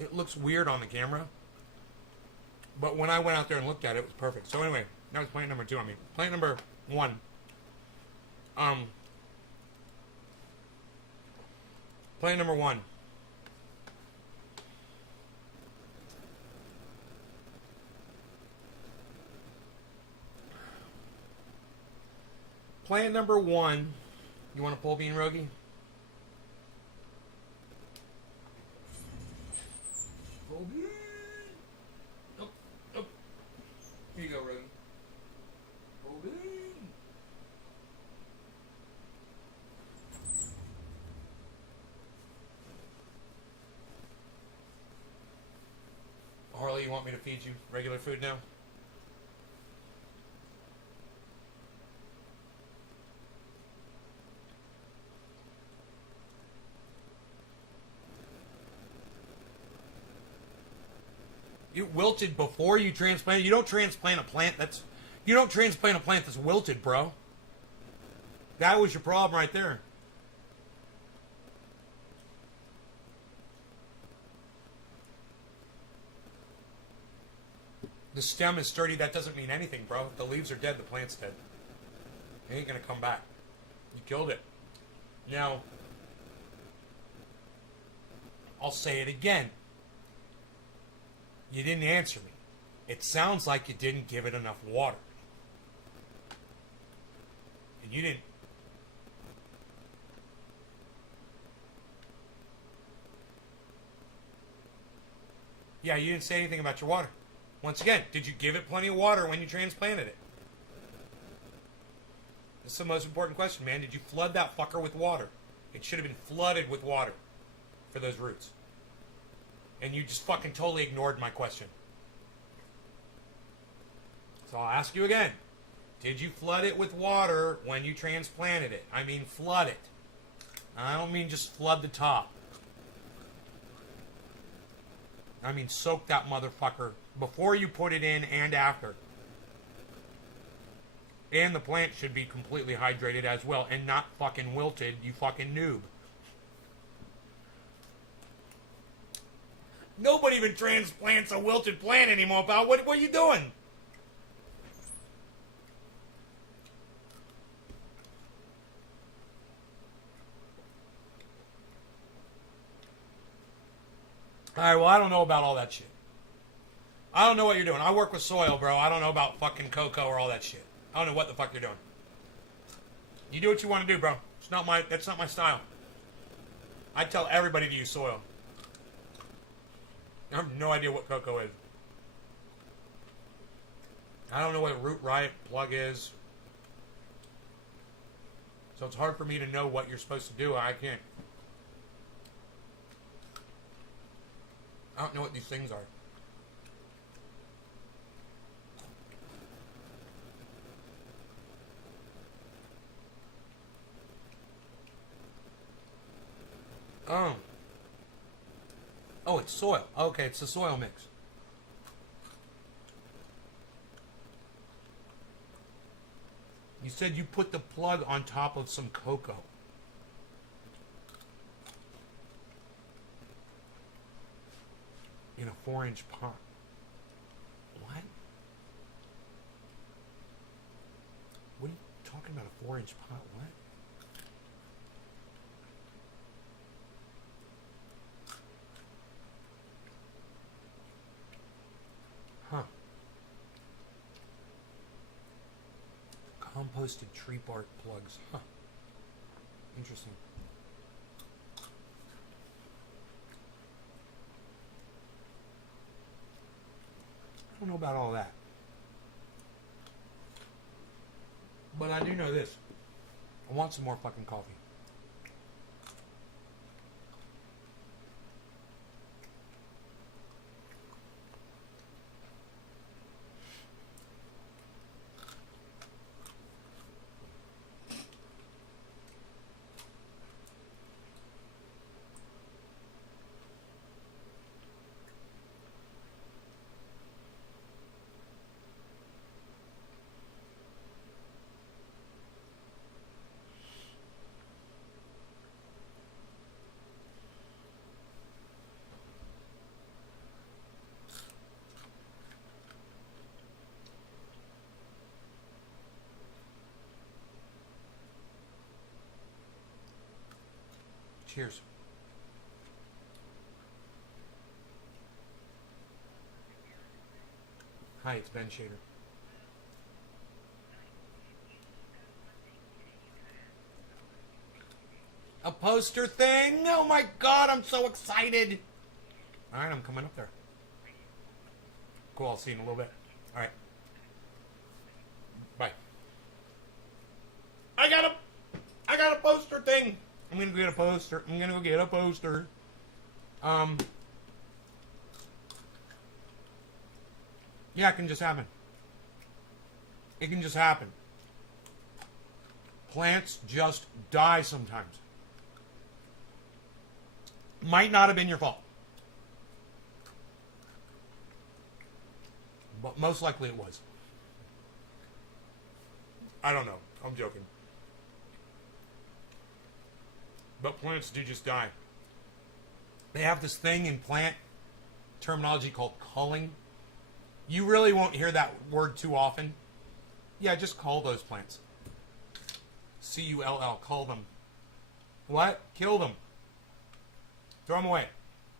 It looks weird on the camera, but when I went out there and looked at it, it was perfect. So anyway, that was plant number 2. I mean, plant number 1. Plant number 1. Plant number 1. You want a pole bean, Rogie? Nope, nope. Here you go, Rogie. Harley, you want me to feed you regular food now? It wilted before you transplant. You don't transplant a plant that's wilted, bro. That was your problem right there. The stem is sturdy. That doesn't mean anything, bro. The leaves are dead. The plant's dead. It ain't gonna come back. You killed it. Now, I'll say it again. You didn't answer me. It sounds like you didn't give it enough water. And you didn't. Yeah, you didn't say anything about your water. Once again, did you give it plenty of water when you transplanted it? This is the most important question, man. Did you flood that fucker with water? It should have been flooded with water for those roots. And you just fucking totally ignored my question. So I'll ask you again. Did you flood it with water when you transplanted it? I mean flood it. I don't mean just flood the top. I mean, soak that motherfucker before you put it in and after. And the plant should be completely hydrated as well and not fucking wilted, you fucking noob. Nobody even transplants a wilted plant anymore, pal. What are you doing? Alright, well, I don't know about all that shit. I don't know what you're doing. I work with soil, bro. I don't know about fucking cocoa or all that shit. I don't know what the fuck you're doing. You do what you want to do, bro. That's not my style. I tell everybody to use soil. I have no idea what cocoa is. I don't know what a root riot plug is. So it's hard for me to know what you're supposed to do. I can't. I don't know what these things are. Oh, it's soil. Okay, it's the soil mix. You said you put the plug on top of some cocoa. In a 4-inch pot. What? What are you talking about, a 4-inch pot? What? Huh. Composted tree bark plugs. Huh. Interesting. I don't know about all that. But I do know this. I want some more fucking coffee. Cheers. Hi, it's Ben Shader. A poster thing? Oh my god, I'm so excited. Alright, I'm coming up there. Cool, I'll see you in a little bit. Alright. Bye. I got a poster thing. I'm gonna go get a poster. Yeah, it can just happen. It can just happen. Plants just die sometimes. Might not have been your fault. But most likely it was. I don't know. I'm joking. But plants do just die. They have this thing in plant terminology called culling. You really won't hear that word too often. Yeah, just cull those plants. C-U-L-L. Cull them. What? Kill them. Throw them away.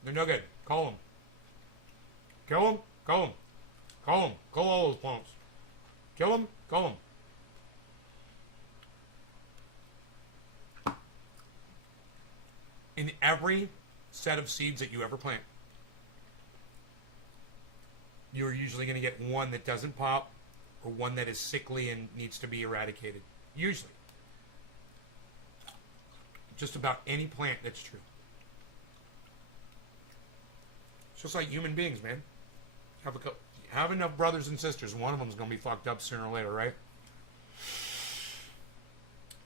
They're no good. Cull them. Kill them. Cull them. Cull them. Cull all those plants. Kill them. Cull them. In every set of seeds that you ever plant, you're usually going to get one that doesn't pop or one that is sickly and needs to be eradicated. Usually. Just about any plant, that's true. It's just like human beings, man. Have enough brothers and sisters. One of them's going to be fucked up sooner or later, right?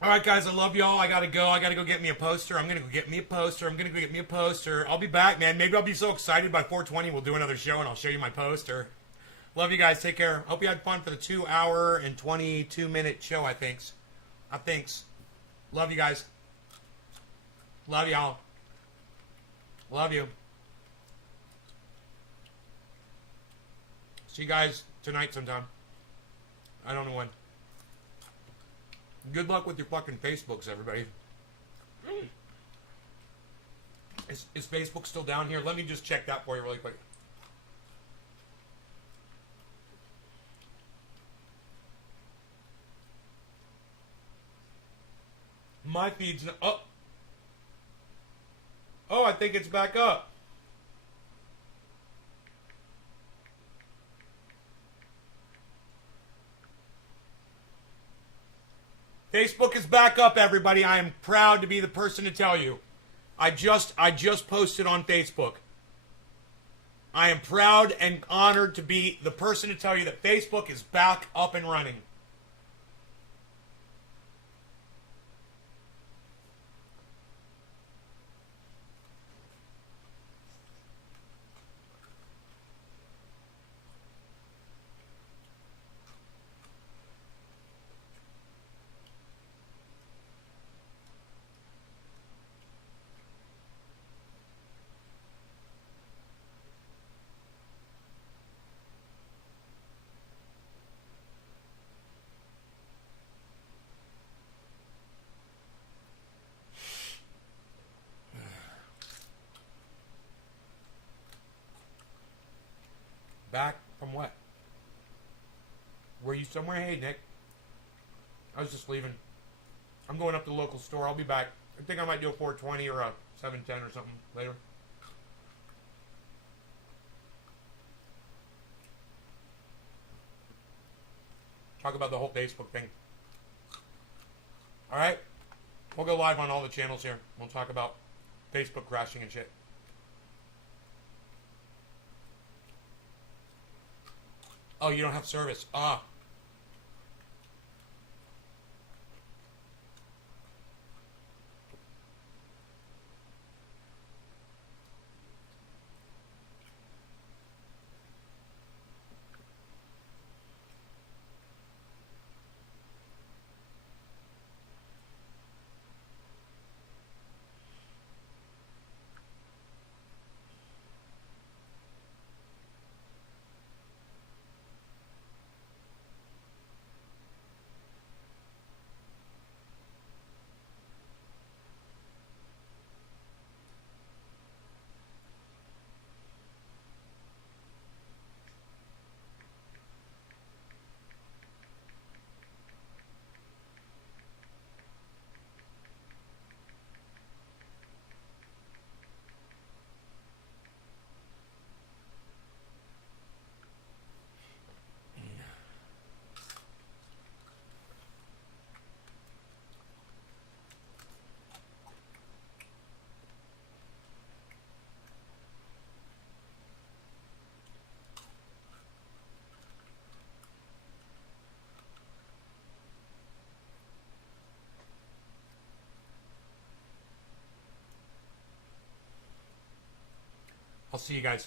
All right, guys, I love y'all. I gotta go. I gotta go get me a poster. I'm gonna go get me a poster. I'm gonna go get me a poster. I'll be back, man. Maybe I'll be so excited by 420 we'll do another show and I'll show you my poster. Love you guys. Take care. Hope you had fun for the 2 hour and 22-minute show, I thinks. Love you guys. Love y'all. Love you. See you guys tonight sometime. I don't know when. Good luck with your fucking Facebooks, everybody. Is Facebook still down here? Let me just check that for you really quick. My feed's up. Oh, I think it's back up. Facebook is back up, everybody. I am proud to be the person to tell you. I just posted on Facebook. I am proud and honored to be the person to tell you that Facebook is back up and running. Back from what? Were you somewhere? Hey, Nick. I was just leaving. I'm going up to the local store. I'll be back. I think I might do a 420 or a 710 or something later. Talk about the whole Facebook thing. Alright? We'll go live on all the channels here. We'll talk about Facebook crashing and shit. Oh, you don't have service. Ah. I'll see you guys.